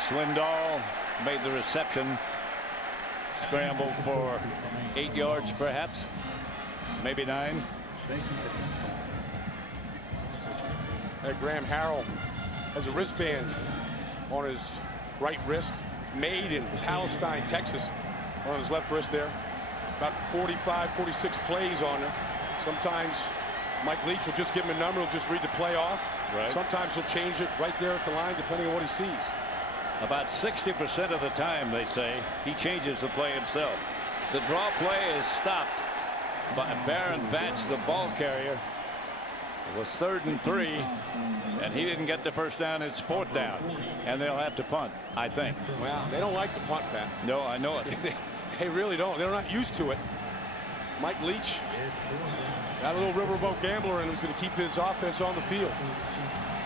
Swindoll made the reception. Scramble for 8 yards, perhaps, maybe 9. Graham Harrell has a wristband on his right wrist, made in Palestine, Texas, on his left wrist there. About 45, 46 plays on it. Sometimes Mike Leach will just give him a number, he'll just read the play off. Right. Sometimes he'll change it right there at the line, depending on what he sees. About 60% of the time, they say, he changes the play himself. The draw play is stopped by Baron Batch, the ball carrier. It was 3rd and 3, and he didn't get the first down. It's 4th down, and they'll have to punt, I think. Well, they don't like to punt, Pat. No, I know it. They really don't. They're not used to it. Mike Leach got a little riverboat gambler and was going to keep his offense on the field.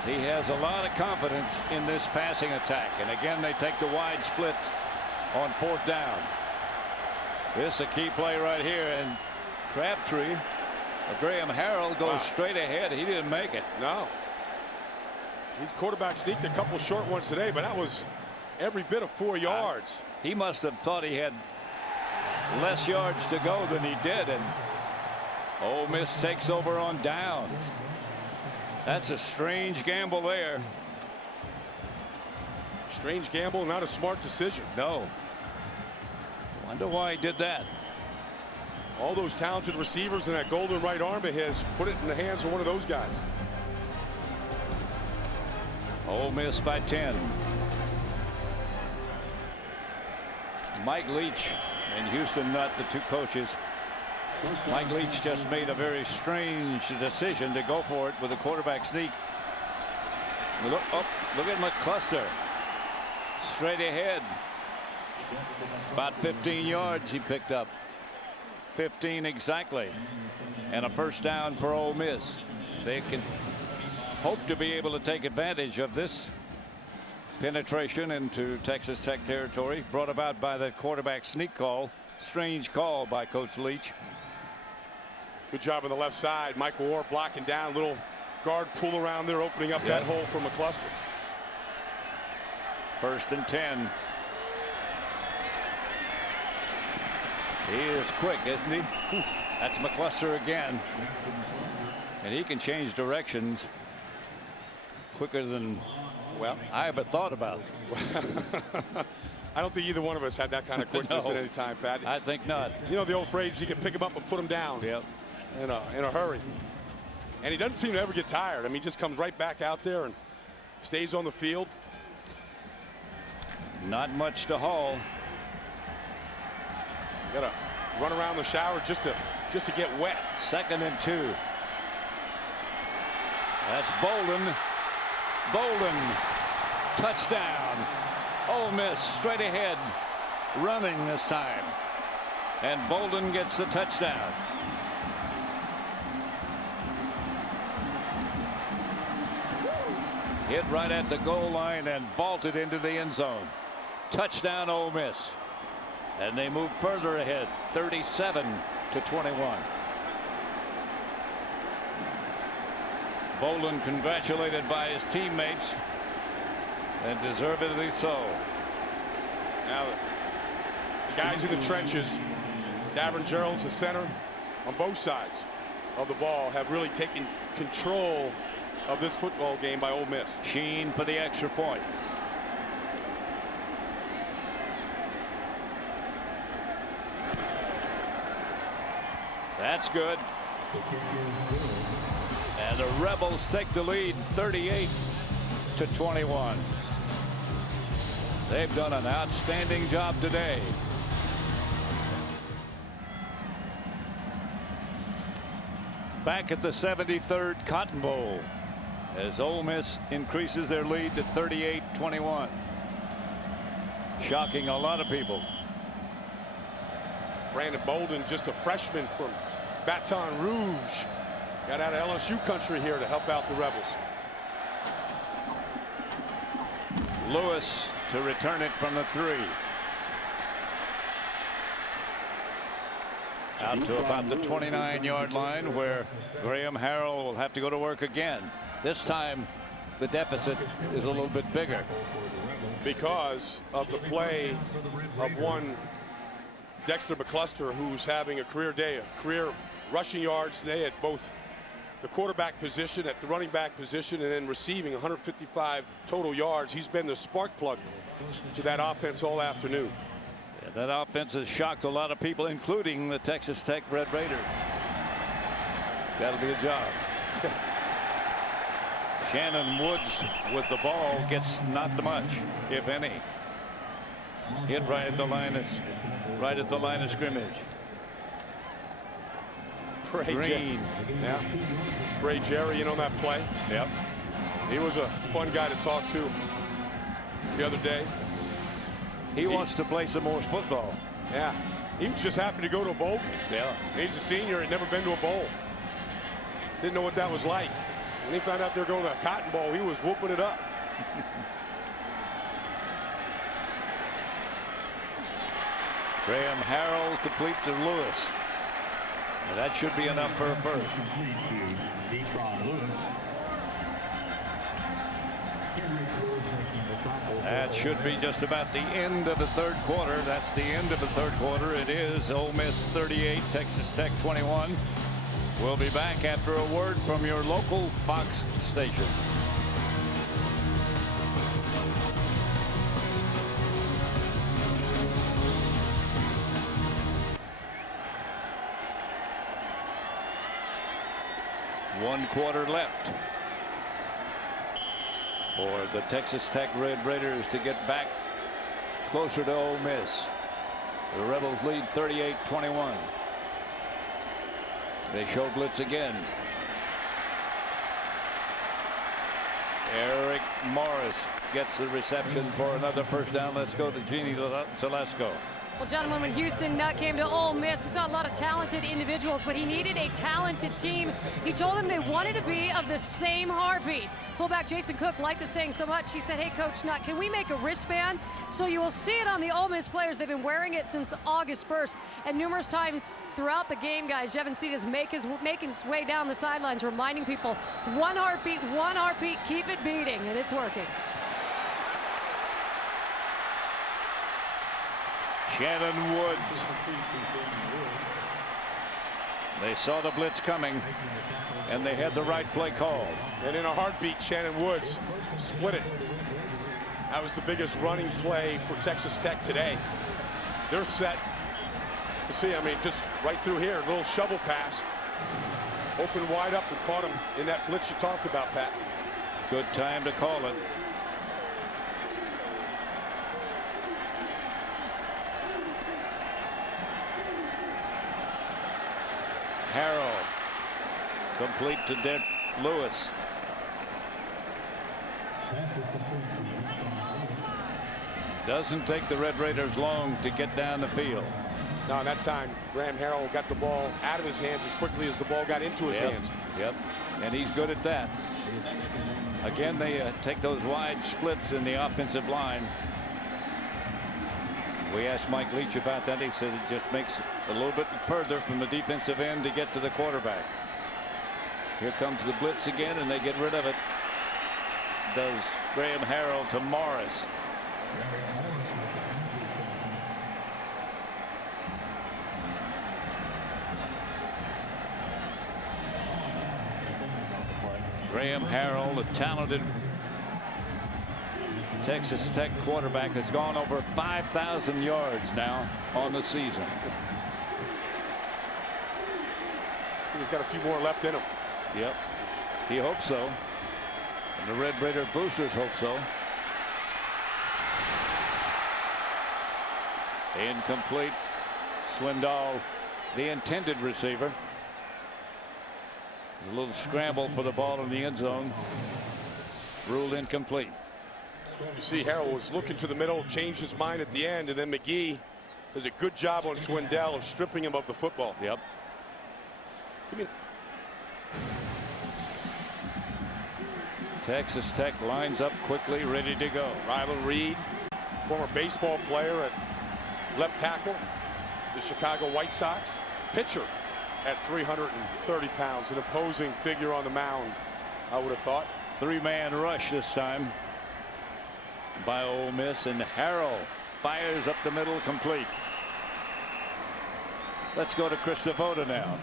He has a lot of confidence in this passing attack, and again they take the wide splits on 4th down. This is a key play right here, and Crabtree, Graham Harrell goes straight ahead. He didn't make it. No. His quarterback sneaked a couple short ones today, but that was every bit of 4 yards. He must have thought he had less yards to go than he did, and Ole Miss takes over on downs. That's a strange gamble there. Strange gamble, not a smart decision. No. Wonder why he did that. All those talented receivers and that golden right arm of his, put it in the hands of one of those guys. Ole Miss by 10. Mike Leach and Houston Nutt, the two coaches. Mike Leach just made a very strange decision to go for it with a quarterback sneak. Look at McAllister. Straight ahead. About 15 yards he picked up. 15 exactly. And a first down for Ole Miss. They can hope to be able to take advantage of this penetration into Texas Tech territory, brought about by the quarterback sneak call. Strange call by Coach Leach. Good job on the left side. Michael Orr blocking down. Little guard pull around there, opening up that hole from McAllister. 1st and 10. He is quick, isn't he? That's McAllister again. And he can change directions quicker than I ever thought about. I don't think either one of us had that kind of quickness at any time, Pat. I think not. You know the old phrase, you can pick him up and put him down in a hurry. And he doesn't seem to ever get tired. I mean, he just comes right back out there and stays on the field. Not much to haul. Got to run around the shower just to get wet. 2nd and 2. That's Bolden. Bolden, touchdown. Ole Miss straight ahead, running this time. And Bolden gets the touchdown. Hit right at the goal line and vaulted into the end zone. Touchdown Ole Miss. And they move further ahead, 37-21. Bolden congratulated by his teammates, and deservedly so. Now the guys in the trenches, Davern Gerald's the center on both sides of the ball, have really taken control of this football game by Ole Miss. Sheen for the extra point. That's good. And the Rebels take the lead 38-21. They've done an outstanding job today. Back at the 73rd Cotton Bowl as Ole Miss increases their lead to 38-21. Shocking a lot of people. Brandon Bolden, just a freshman from Baton Rouge, got out of LSU country here to help out the Rebels. Lewis to return it from the 3. Out to about the 29-yard line, where Graham Harrell will have to go to work again. This time the deficit is a little bit bigger because of the play of one Dexter McAllister, who's having a career day, career rushing yards today at both the quarterback position, at the running back position, and then receiving 155 total yards. He's been the spark plug to that offense all afternoon. Yeah, that offense has shocked a lot of people, including the Texas Tech Red Raider. That'll be a job. Shannon Woods with the ball gets not much, if any. Hit right at the line of scrimmage. Green. Yeah. Ray Jerry in on that play. Yep. He was a fun guy to talk to the other day. He wants to play some more football. Yeah. He was just happy to go to a bowl. Yeah. He's a senior, had never been to a bowl. Didn't know what that was like. When he found out they were going to a Cotton Bowl, he was whooping it up. Graham Harrell complete to Lewis. And that should be enough for a first. That should be just about the end of the third quarter. That's the end of the third quarter. It is Ole Miss 38, Texas Tech 21. We'll be back after a word from your local Fox station. One quarter left for the Texas Tech Red Raiders to get back closer to Ole Miss. The Rebels lead 38-21. They show blitz again. Eric Morris gets the reception for another first down. Let's go to Jeannie Zalesko. Well, gentlemen, when Houston Nutt came to Ole Miss, he saw a lot of talented individuals, but he needed a talented team. He told them they wanted to be of the same heartbeat. Fullback Jason Cook liked the saying so much, he said, hey, Coach Nutt, can we make a wristband? So you will see it on the Ole Miss players. They've been wearing it since August 1st. And numerous times throughout the game, guys, Jevan Snead is making his way down the sidelines, reminding people, one heartbeat, keep it beating, and it's working. Shannon Woods. They saw the blitz coming, and they had the right play called. And in a heartbeat, Shannon Woods split it. That was the biggest running play for Texas Tech today. They're set. You see, I mean, just right through here, a little shovel pass. Open wide up and caught him in that blitz you talked about, Pat. Good time to call it. Harrell, complete to Lewis. Doesn't take the Red Raiders long to get down the field. No, that time, Graham Harrell got the ball out of his hands as quickly as the ball got into his hands. Yep, and he's good at that. Again, they take those wide splits in the offensive line. We asked Mike Leach about that. He said it just makes it a little bit further from the defensive end to get to the quarterback. Here comes the blitz again, and they get rid of it. Does Graham Harrell to Morris. Graham Harrell, the talented Texas Tech quarterback, has gone over 5,000 yards now on the season. He's got a few more left in him. Yep, he hopes so. And the Red Raider boosters hope so. Incomplete. Swindoll, the intended receiver. A little scramble for the ball in the end zone. Ruled incomplete. You see Harrell was looking to the middle, changed his mind at the end, and then McGee does a good job on Swindoll of stripping him of the football. Yep. Texas Tech lines up quickly, ready to go. Rylan Reed, former baseball player at left tackle, the Chicago White Sox. Pitcher at 330 pounds, an opposing figure on the mound, I would have thought. Three-man rush this time by Ole Miss, and Harrell fires up the middle, complete. Let's go to Chris Devoda now.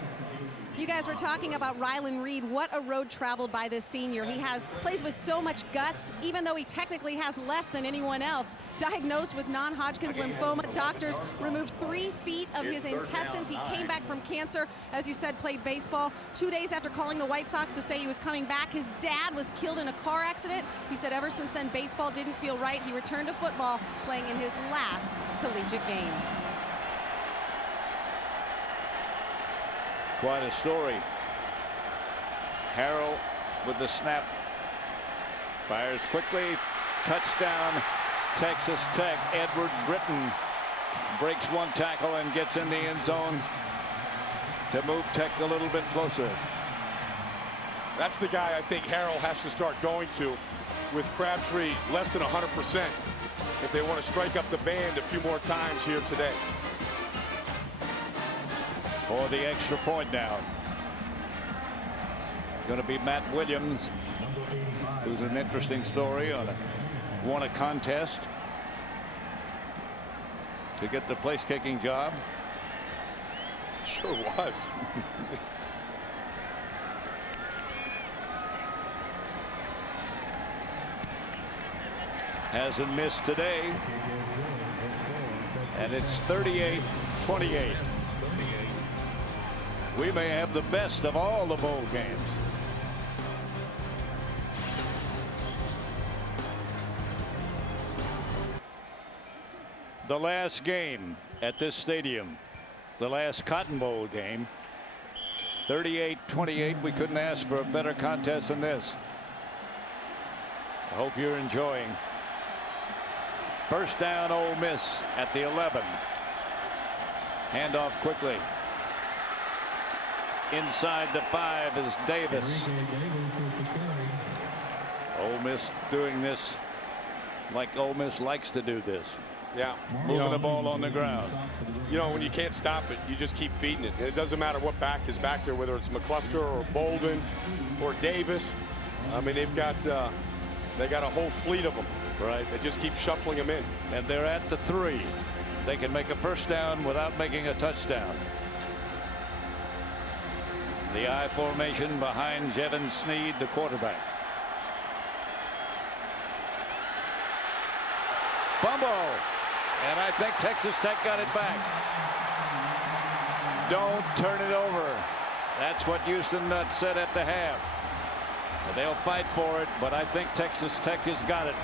You guys were talking about Rylan Reed. What a road traveled by this senior. He plays with so much guts, even though he technically has less than anyone else. Diagnosed with non-Hodgkin's lymphoma, doctors removed 3 feet of his intestines. He came back from cancer, as you said, played baseball. 2 days after calling the White Sox to say he was coming back, his dad was killed in a car accident. He said ever since then, baseball didn't feel right. He returned to football, playing in his last collegiate game. Quite a story. Harrell with the snap. Fires quickly. Touchdown, Texas Tech. Edward Britton breaks one tackle and gets in the end zone to move Tech a little bit closer. That's the guy I think Harrell has to start going to, with Crabtree less than 100%, if they want to strike up the band a few more times here today. For the extra point now. Going to be Matt Williams, who's an interesting story. Won a contest to get the place-kicking job. Sure was. Hasn't missed today. And it's 38-28. We may have the best of all the bowl games. The last game at this stadium, the last Cotton Bowl game, 38-28. We couldn't ask for a better contest than this. I hope you're enjoying. First down, Ole Miss at the 11. Handoff quickly. Inside the 5 is Davis. Ole Miss doing this like Ole Miss likes to do this. Yeah. Moving the ball on the ground. You know, when you can't stop it, you just keep feeding it. And it doesn't matter what back is back there, whether it's McAllister or Bolden or Davis. I mean, they got a whole fleet of them. Right. They just keep shuffling them in. And they're at the 3. They can make a first down without making a touchdown. The I formation behind Jevan Snead, the quarterback. Fumble. And I think Texas Tech got it back. Don't turn it over. That's what Houston Nutt said at the half. They'll fight for it, but I think Texas Tech has got it.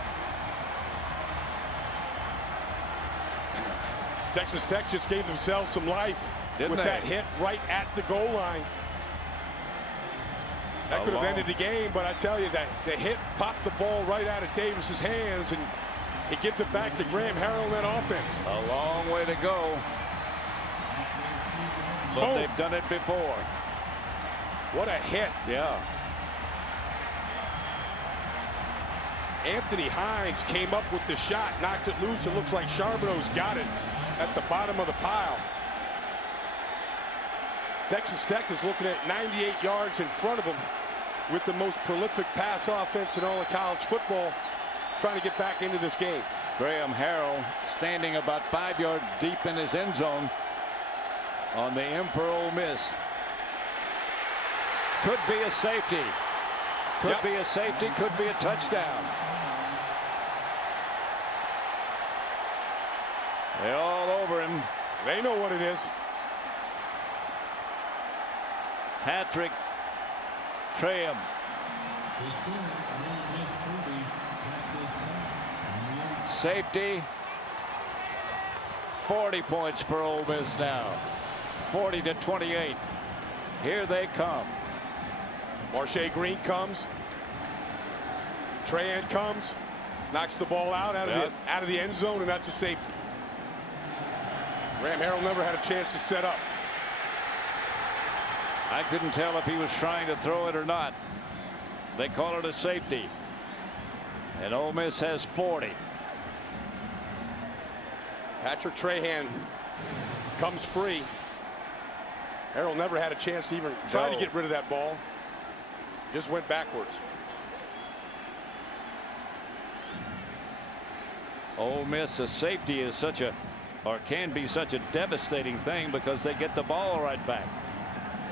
Texas Tech just gave themselves some life Didn't with they? that hit right at the goal line. That could have ended the game, but I tell you that the hit popped the ball right out of Davis's hands, and he gives it back to Graham Harrell in that offense. A long way to go. But they've done it before. What a hit. Yeah. Anthony Hines came up with the shot, knocked it loose. It looks like Charbonneau's got it at the bottom of the pile. Texas Tech is looking at 98 yards in front of them with the most prolific pass offense in all of college football, trying to get back into this game. Graham Harrell standing about 5 yards deep in his end zone on the M for Ole Miss. Could be a safety. Could be a safety. Could be a touchdown. They're all over him. They know what it is. Patrick Traham. Safety. 40 points for Ole Miss now. 40-28. Here they come. Marche Green comes. Trahan comes. Knocks the ball out of the end zone, and that's a safety. Graham Harrell never had a chance to set up. I couldn't tell if he was trying to throw it or not. They call it a safety. And Ole Miss has 40. Patrick Trahan comes free. Harrell never had a chance to even try to get rid of that ball. Just went backwards. Ole Miss, a safety is such a, or can be such a devastating thing because they get the ball right back.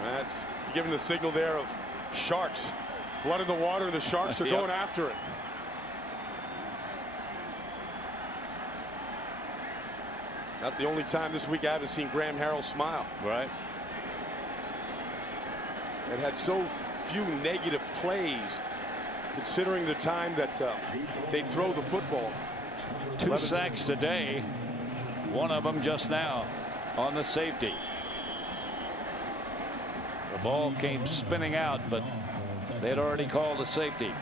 That's giving the signal there of sharks. Blood in the water. The Sharks are going after it. Not the only time this week I haven't seen Graham Harrell smile. Right. It had so few negative plays, considering the time that they throw the football. 2 sacks today. One of them just now on the safety. The ball came spinning out, but they had already called a safety.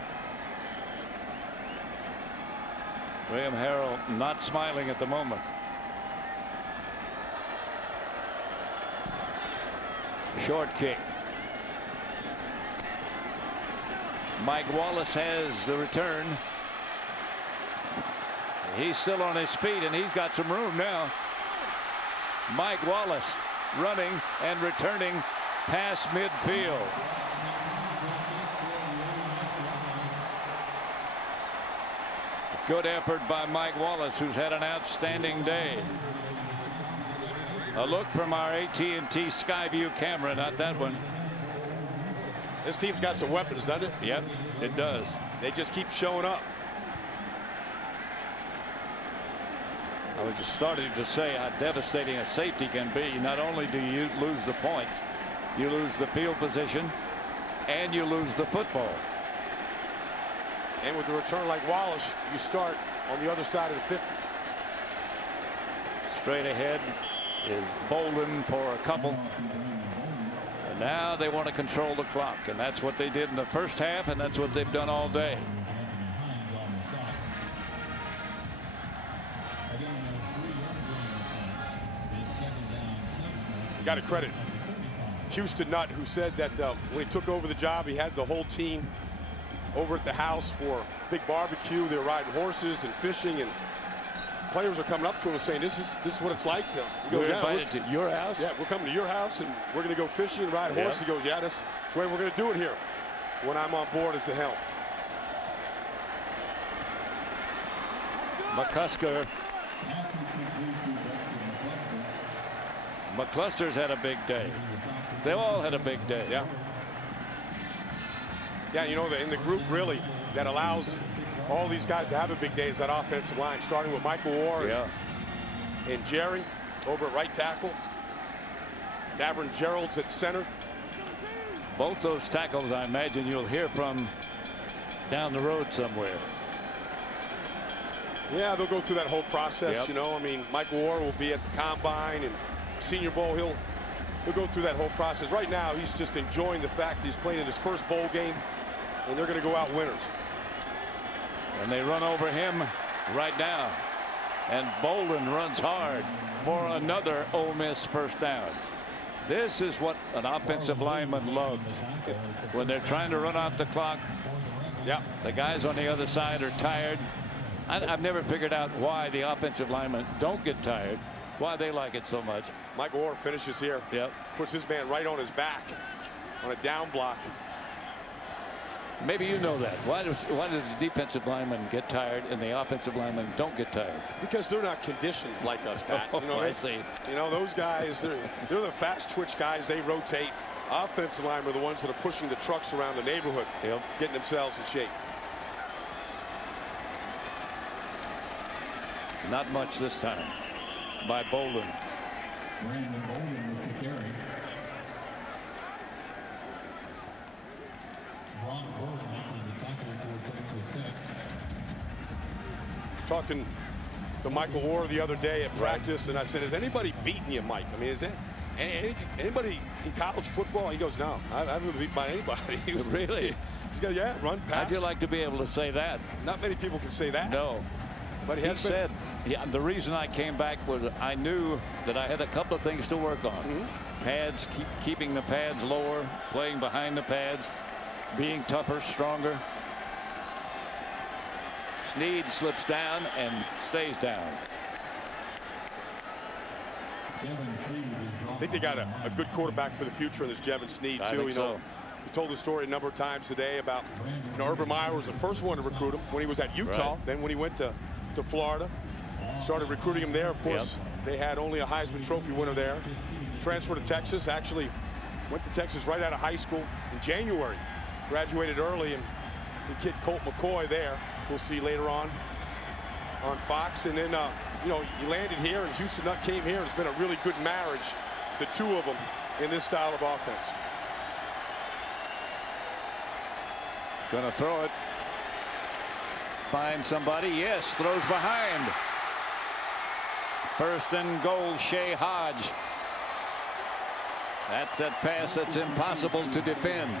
Graham Harrell not smiling at the moment. Short kick. Mike Wallace has the return. He's still on his feet, and he's got some room now. Mike Wallace running and returning past midfield. Good effort by Mike Wallace, who's had an outstanding day. A look from our AT&T Skyview camera, not that one. This team's got some weapons, doesn't it? Yep, it does. They just keep showing up. I was just starting to say how devastating a safety can be. Not only do you lose the points, you lose the field position, and you lose the football. And with a return like Wallace, you start on the other side of the 50. Straight ahead is Bolden for a couple. And now they want to control the clock, and that's what they did in the first half, and that's what they've done all day. got to credit Houston Nutt, who said that when he took over the job, he had the whole team over at the house for a big barbecue. They were riding horses and fishing, and players are coming up to him and saying, "This is what it's like." So he goes, "We're invited to your house." Yeah, we're coming to your house, and we're going to go fishing and ride horses. He goes, "Yeah, that's the way we're going to do it here when I'm on board as the helm." McAllister's had a big day. They all had a big day. Yeah. Yeah, you know, in the group really that allows all these guys to have a big day is that offensive line, starting with Michael Ward and Jerry over at right tackle. Davern Gerald's at center. Both those tackles, I imagine you'll hear from down the road somewhere. Yeah, they'll go through that whole process. You know, I mean, Michael Ward will be at the combine and Senior Bowl. He'll go through that whole process. Right now, he's just enjoying the fact that he's playing in his first bowl game, and they're going to go out winners. And they run over him right now. And Bolden runs hard for another Ole Miss first down. This is what an offensive lineman loves. When they're trying to run out the clock, the guys on the other side are tired. I've never figured out why the offensive linemen don't get tired, why they like it so much. Michael Ward finishes here. Puts his man right on his back on a down block. Maybe you know that. Why does the defensive linemen get tired and the offensive linemen don't get tired? Because they're not conditioned like us, Pat. You know, I see. You know, those guys, they're the fast twitch guys. They rotate. Offensive linemen are the ones that are pushing the trucks around the neighborhood, getting themselves in shape. Not much this time by Bolden. Talking to Michael Ward the other day at practice, and I said, "Has anybody beaten you, Mike? I mean, is anybody in college football?" He goes, "No, I haven't been beaten by anybody." He was, really? He's got, yeah, run, pass. How'd you like to be able to say that? Not many people can say that. No. But he said, the reason I came back was I knew that I had a couple of things to work on. Pads, keeping the pads lower, playing behind the pads, being tougher, stronger. Snead slips down and stays down. I think they got a good quarterback for the future in this Jevan Snead, too. I think so. We told the story a number of times today about, Urban Meyer was the first one to recruit him when he was at Utah. Then when he went to Florida, started recruiting him there. Of course, they had only a Heisman Trophy winner there. Transferred to Texas. Actually went to Texas right out of high school in January. Graduated early, and the kid Colt McCoy there, we'll see later on Fox. And then, he landed here, and Houston Nutt came here. It's been a really good marriage, the two of them, in this style of offense. Gonna throw it. Find somebody. Yes, throws behind. First and goal, Shea Hodge. That's that pass that's impossible to defend.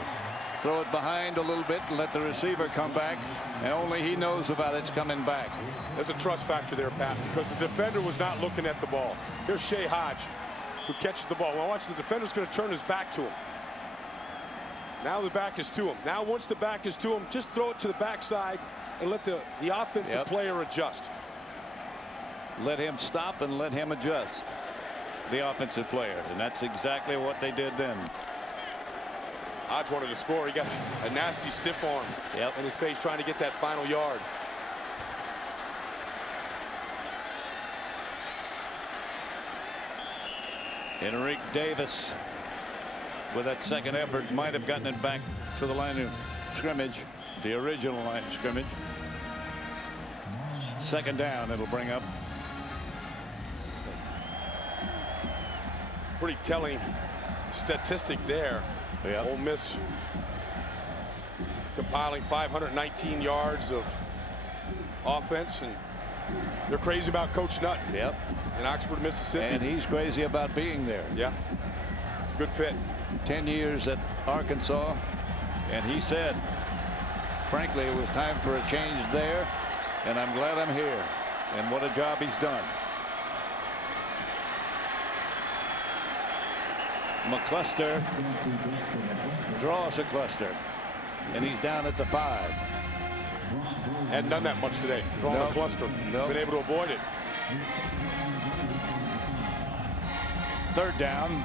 Throw it behind a little bit and let the receiver come back, and only he knows about it's coming back. There's a trust factor there, Pat, because the defender was not looking at the ball. Here's Shea Hodge, who catches the ball. Well, watch, the defender's going to turn his back to him. Now the back is to him. Now once the back is to him, just throw it to the backside and let the offensive player adjust. Let him stop and let him adjust, the offensive player, and that's exactly what they did then. Hodge wanted to score. He got a nasty stiff arm in his face trying to get that final yard. Enrique Davis with that second effort might have gotten it back to the line of scrimmage, the original line of scrimmage. Second down, it'll bring up. Pretty telling statistic there. Ole Miss compiling 519 yards of offense, and they're crazy about Coach Nutt in Oxford, Mississippi. And he's crazy about being there. Yeah, it's a good fit. 10 years at Arkansas, and he said, frankly, it was time for a change there, and I'm glad I'm here. And what a job he's done. McAllister draws a cluster, and he's down at the 5. Hadn't done that much today. Drawing a cluster. Been able to avoid it. 3rd down.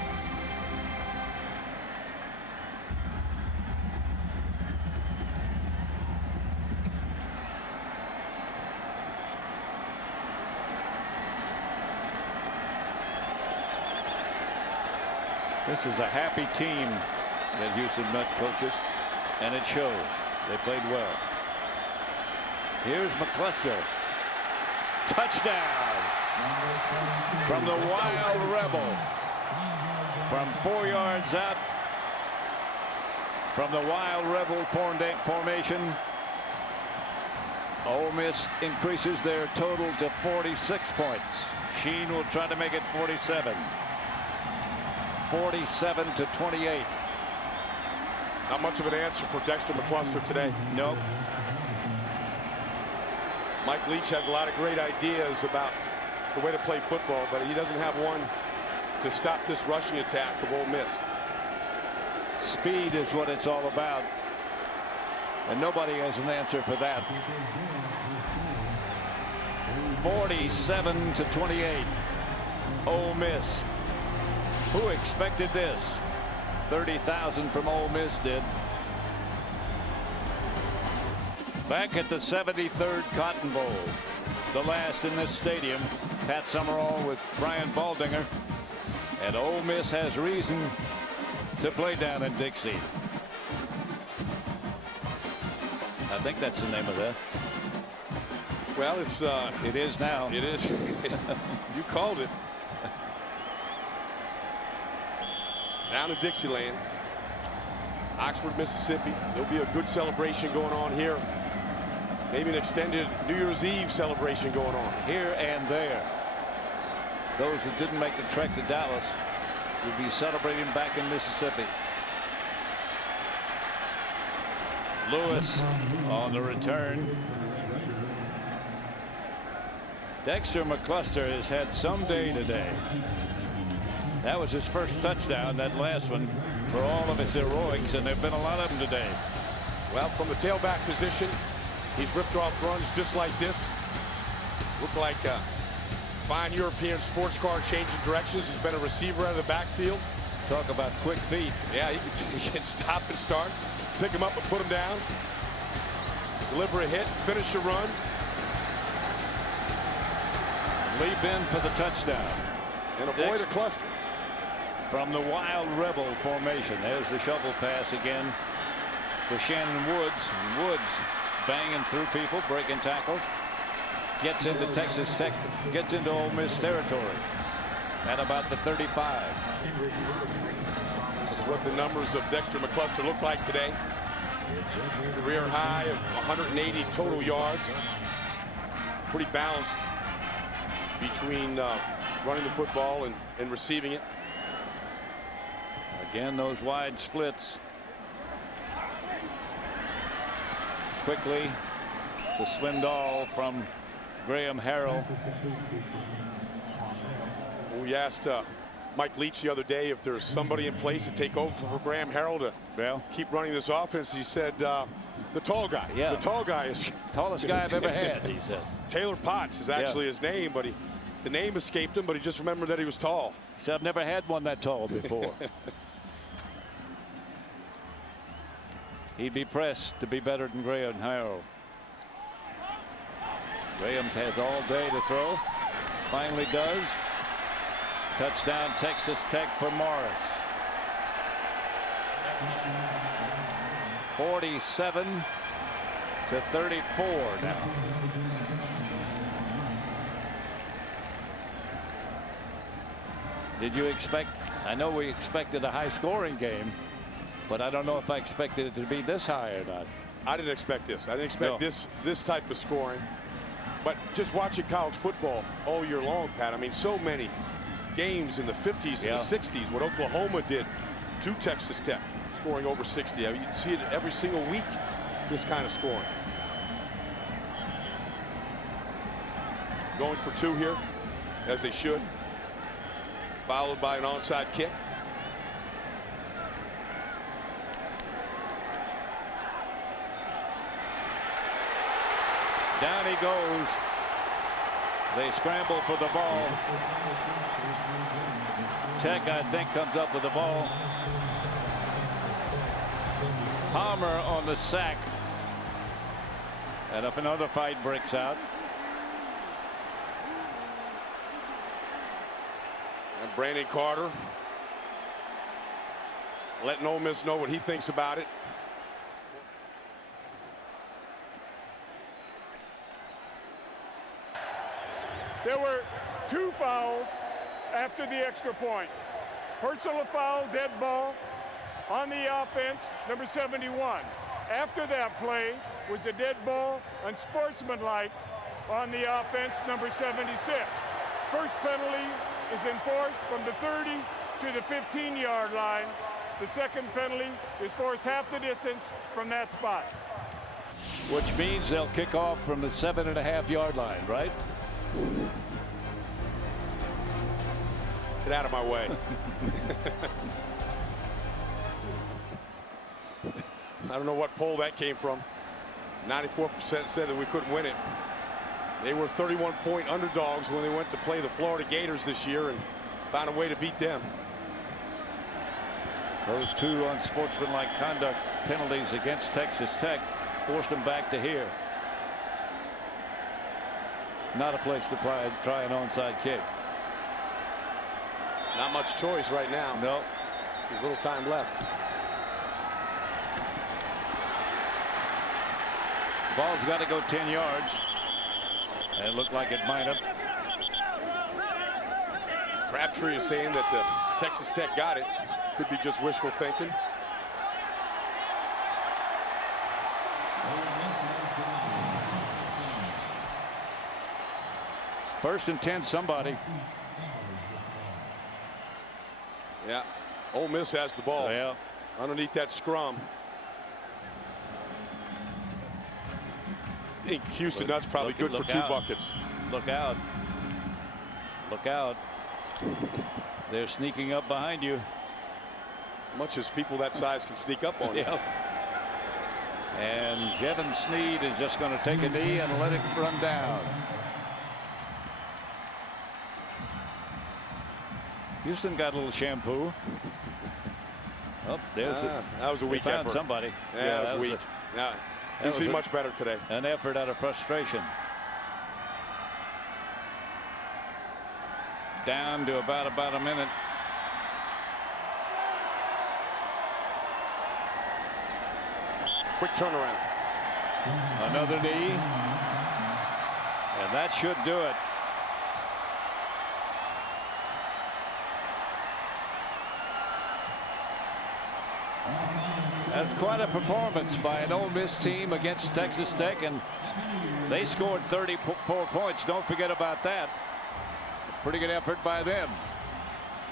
This is a happy team that Houston Nutt coaches, and it shows. They played well. Here's McAllister. Touchdown from the Wild Rebel. From 4 yards out from the Wild Rebel formation. Ole Miss increases their total to 46 points. Sheen will try to make it 47. 47-28. Not much of an answer for Dexter McAllister today. Nope. Mike Leach has a lot of great ideas about the way to play football, but he doesn't have one to stop this rushing attack of Ole Miss. Speed is what it's all about, and nobody has an answer for that. 47-28. Ole Miss. Who expected this? 30,000 from Ole Miss did. Back at the 73rd Cotton Bowl, the last in this stadium. Pat Summerall with Brian Baldinger, and Ole Miss has reason to play down in Dixie. I think that's the name of that. Well, it's it is now. It is. You called it. Down in Dixieland, Oxford, Mississippi. There'll be a good celebration going on here. Maybe an extended New Year's Eve celebration going on here and there. Those that didn't make the trek to Dallas will be celebrating back in Mississippi. Lewis on the return. Dexter McAllister has had some day today. That was his first touchdown, that last one, for all of his heroics, and there have been a lot of them today. Well, from the tailback position, he's ripped off runs just like this. Looked like a fine European sports car changing directions. He's been a receiver out of the backfield. Talk about quick feet. Yeah, he can stop and start, pick him up and put him down, deliver a hit, finish a run. Leap in for the touchdown. And avoid a cluster. From the Wild Rebel formation. There's the shovel pass again to Shannon Woods. Woods banging through people, breaking tackles. Gets into Texas Tech, gets into Ole Miss territory at about the 35. This is what the numbers of Dexter McAllister look like today. Career high of 180 total yards. Pretty balanced between running the football and receiving it. Again, those wide splits. Quickly to Swindoll from Graham Harrell. We asked Mike Leach the other day if there's somebody in place to take over for Graham Harrell to keep running this offense. He said the tall guy. Yeah. The tall guy is tallest guy I've ever had, he said. Taylor Potts is actually his name, but the name escaped him, but he just remembered that he was tall. He said, I've never had one that tall before. He'd be pressed to be better than Graham Harrell. Graham has all day to throw. Finally does. Touchdown Texas Tech for Morris. 47-34 now. Did you expect? I know we expected a high scoring game, but I don't know if I expected it to be this high or not. I didn't expect this. I didn't expect this type of scoring. But just watching college football all year long, Pat, I mean, so many games in the 50s and the 60s, what Oklahoma did to Texas Tech, scoring over 60. I mean, you see it every single week, this kind of scoring. Going for two here, as they should. Followed by an onside kick. Down he goes. They scramble for the ball. Tech, I think, comes up with the ball. Palmer on the sack. And if another fight breaks out. And Brandon Carter letting Ole Miss know what he thinks about it. There were 2 fouls after the extra point. Personal foul, dead ball on the offense, number 71. After that play was the dead ball, unsportsmanlike on the offense, number 76. First penalty is enforced from the 30 to the 15-yard line. The second penalty is forced half the distance from that spot. Which means they'll kick off from the 7.5-yard line, right? Get out of my way. I don't know what poll that came from. 94% said that we couldn't win it. They were 31-point underdogs when they went to play the Florida Gators this year and found a way to beat them. Those 2 unsportsmanlike conduct penalties against Texas Tech forced them back to here. Not a place to try an onside kick. Not much choice right now. No. There's little time left. Ball's got to go 10 yards. And it looked like it might have. Crabtree is saying that Texas Tech got it. Could be just wishful thinking. First and 10, somebody. Yeah. Ole Miss has the ball. Yeah. Underneath that scrum. I think Houston Nutt's probably good for 2 buckets. Look out. Look out. They're sneaking up behind you. As much as people that size can sneak up on you. Yep. And Jevan Snead is just going to take a knee and let it run down. Houston got a little shampoo. Oh, there's it. That was a weak effort. Somebody. Yeah, that was weak. Yeah, you see much better today. An effort out of frustration. Down to about a minute. Quick turnaround. Another knee. And that should do it. That's quite a performance by an Ole Miss team against Texas Tech, and they scored 34 points. Don't forget about that. Pretty good effort by them.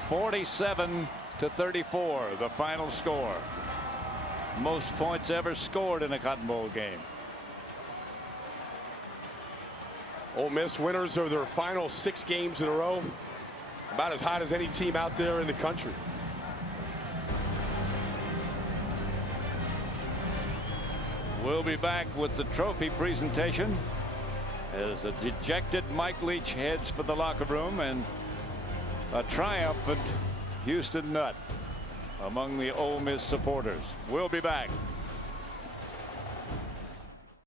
47-34, the final score. Most points ever scored in a Cotton Bowl game. Ole Miss winners of their final 6 games in a row. About as hot as any team out there in the country. We'll be back with the trophy presentation as a dejected Mike Leach heads for the locker room and a triumphant Houston Nutt among the Ole Miss supporters. We'll be back.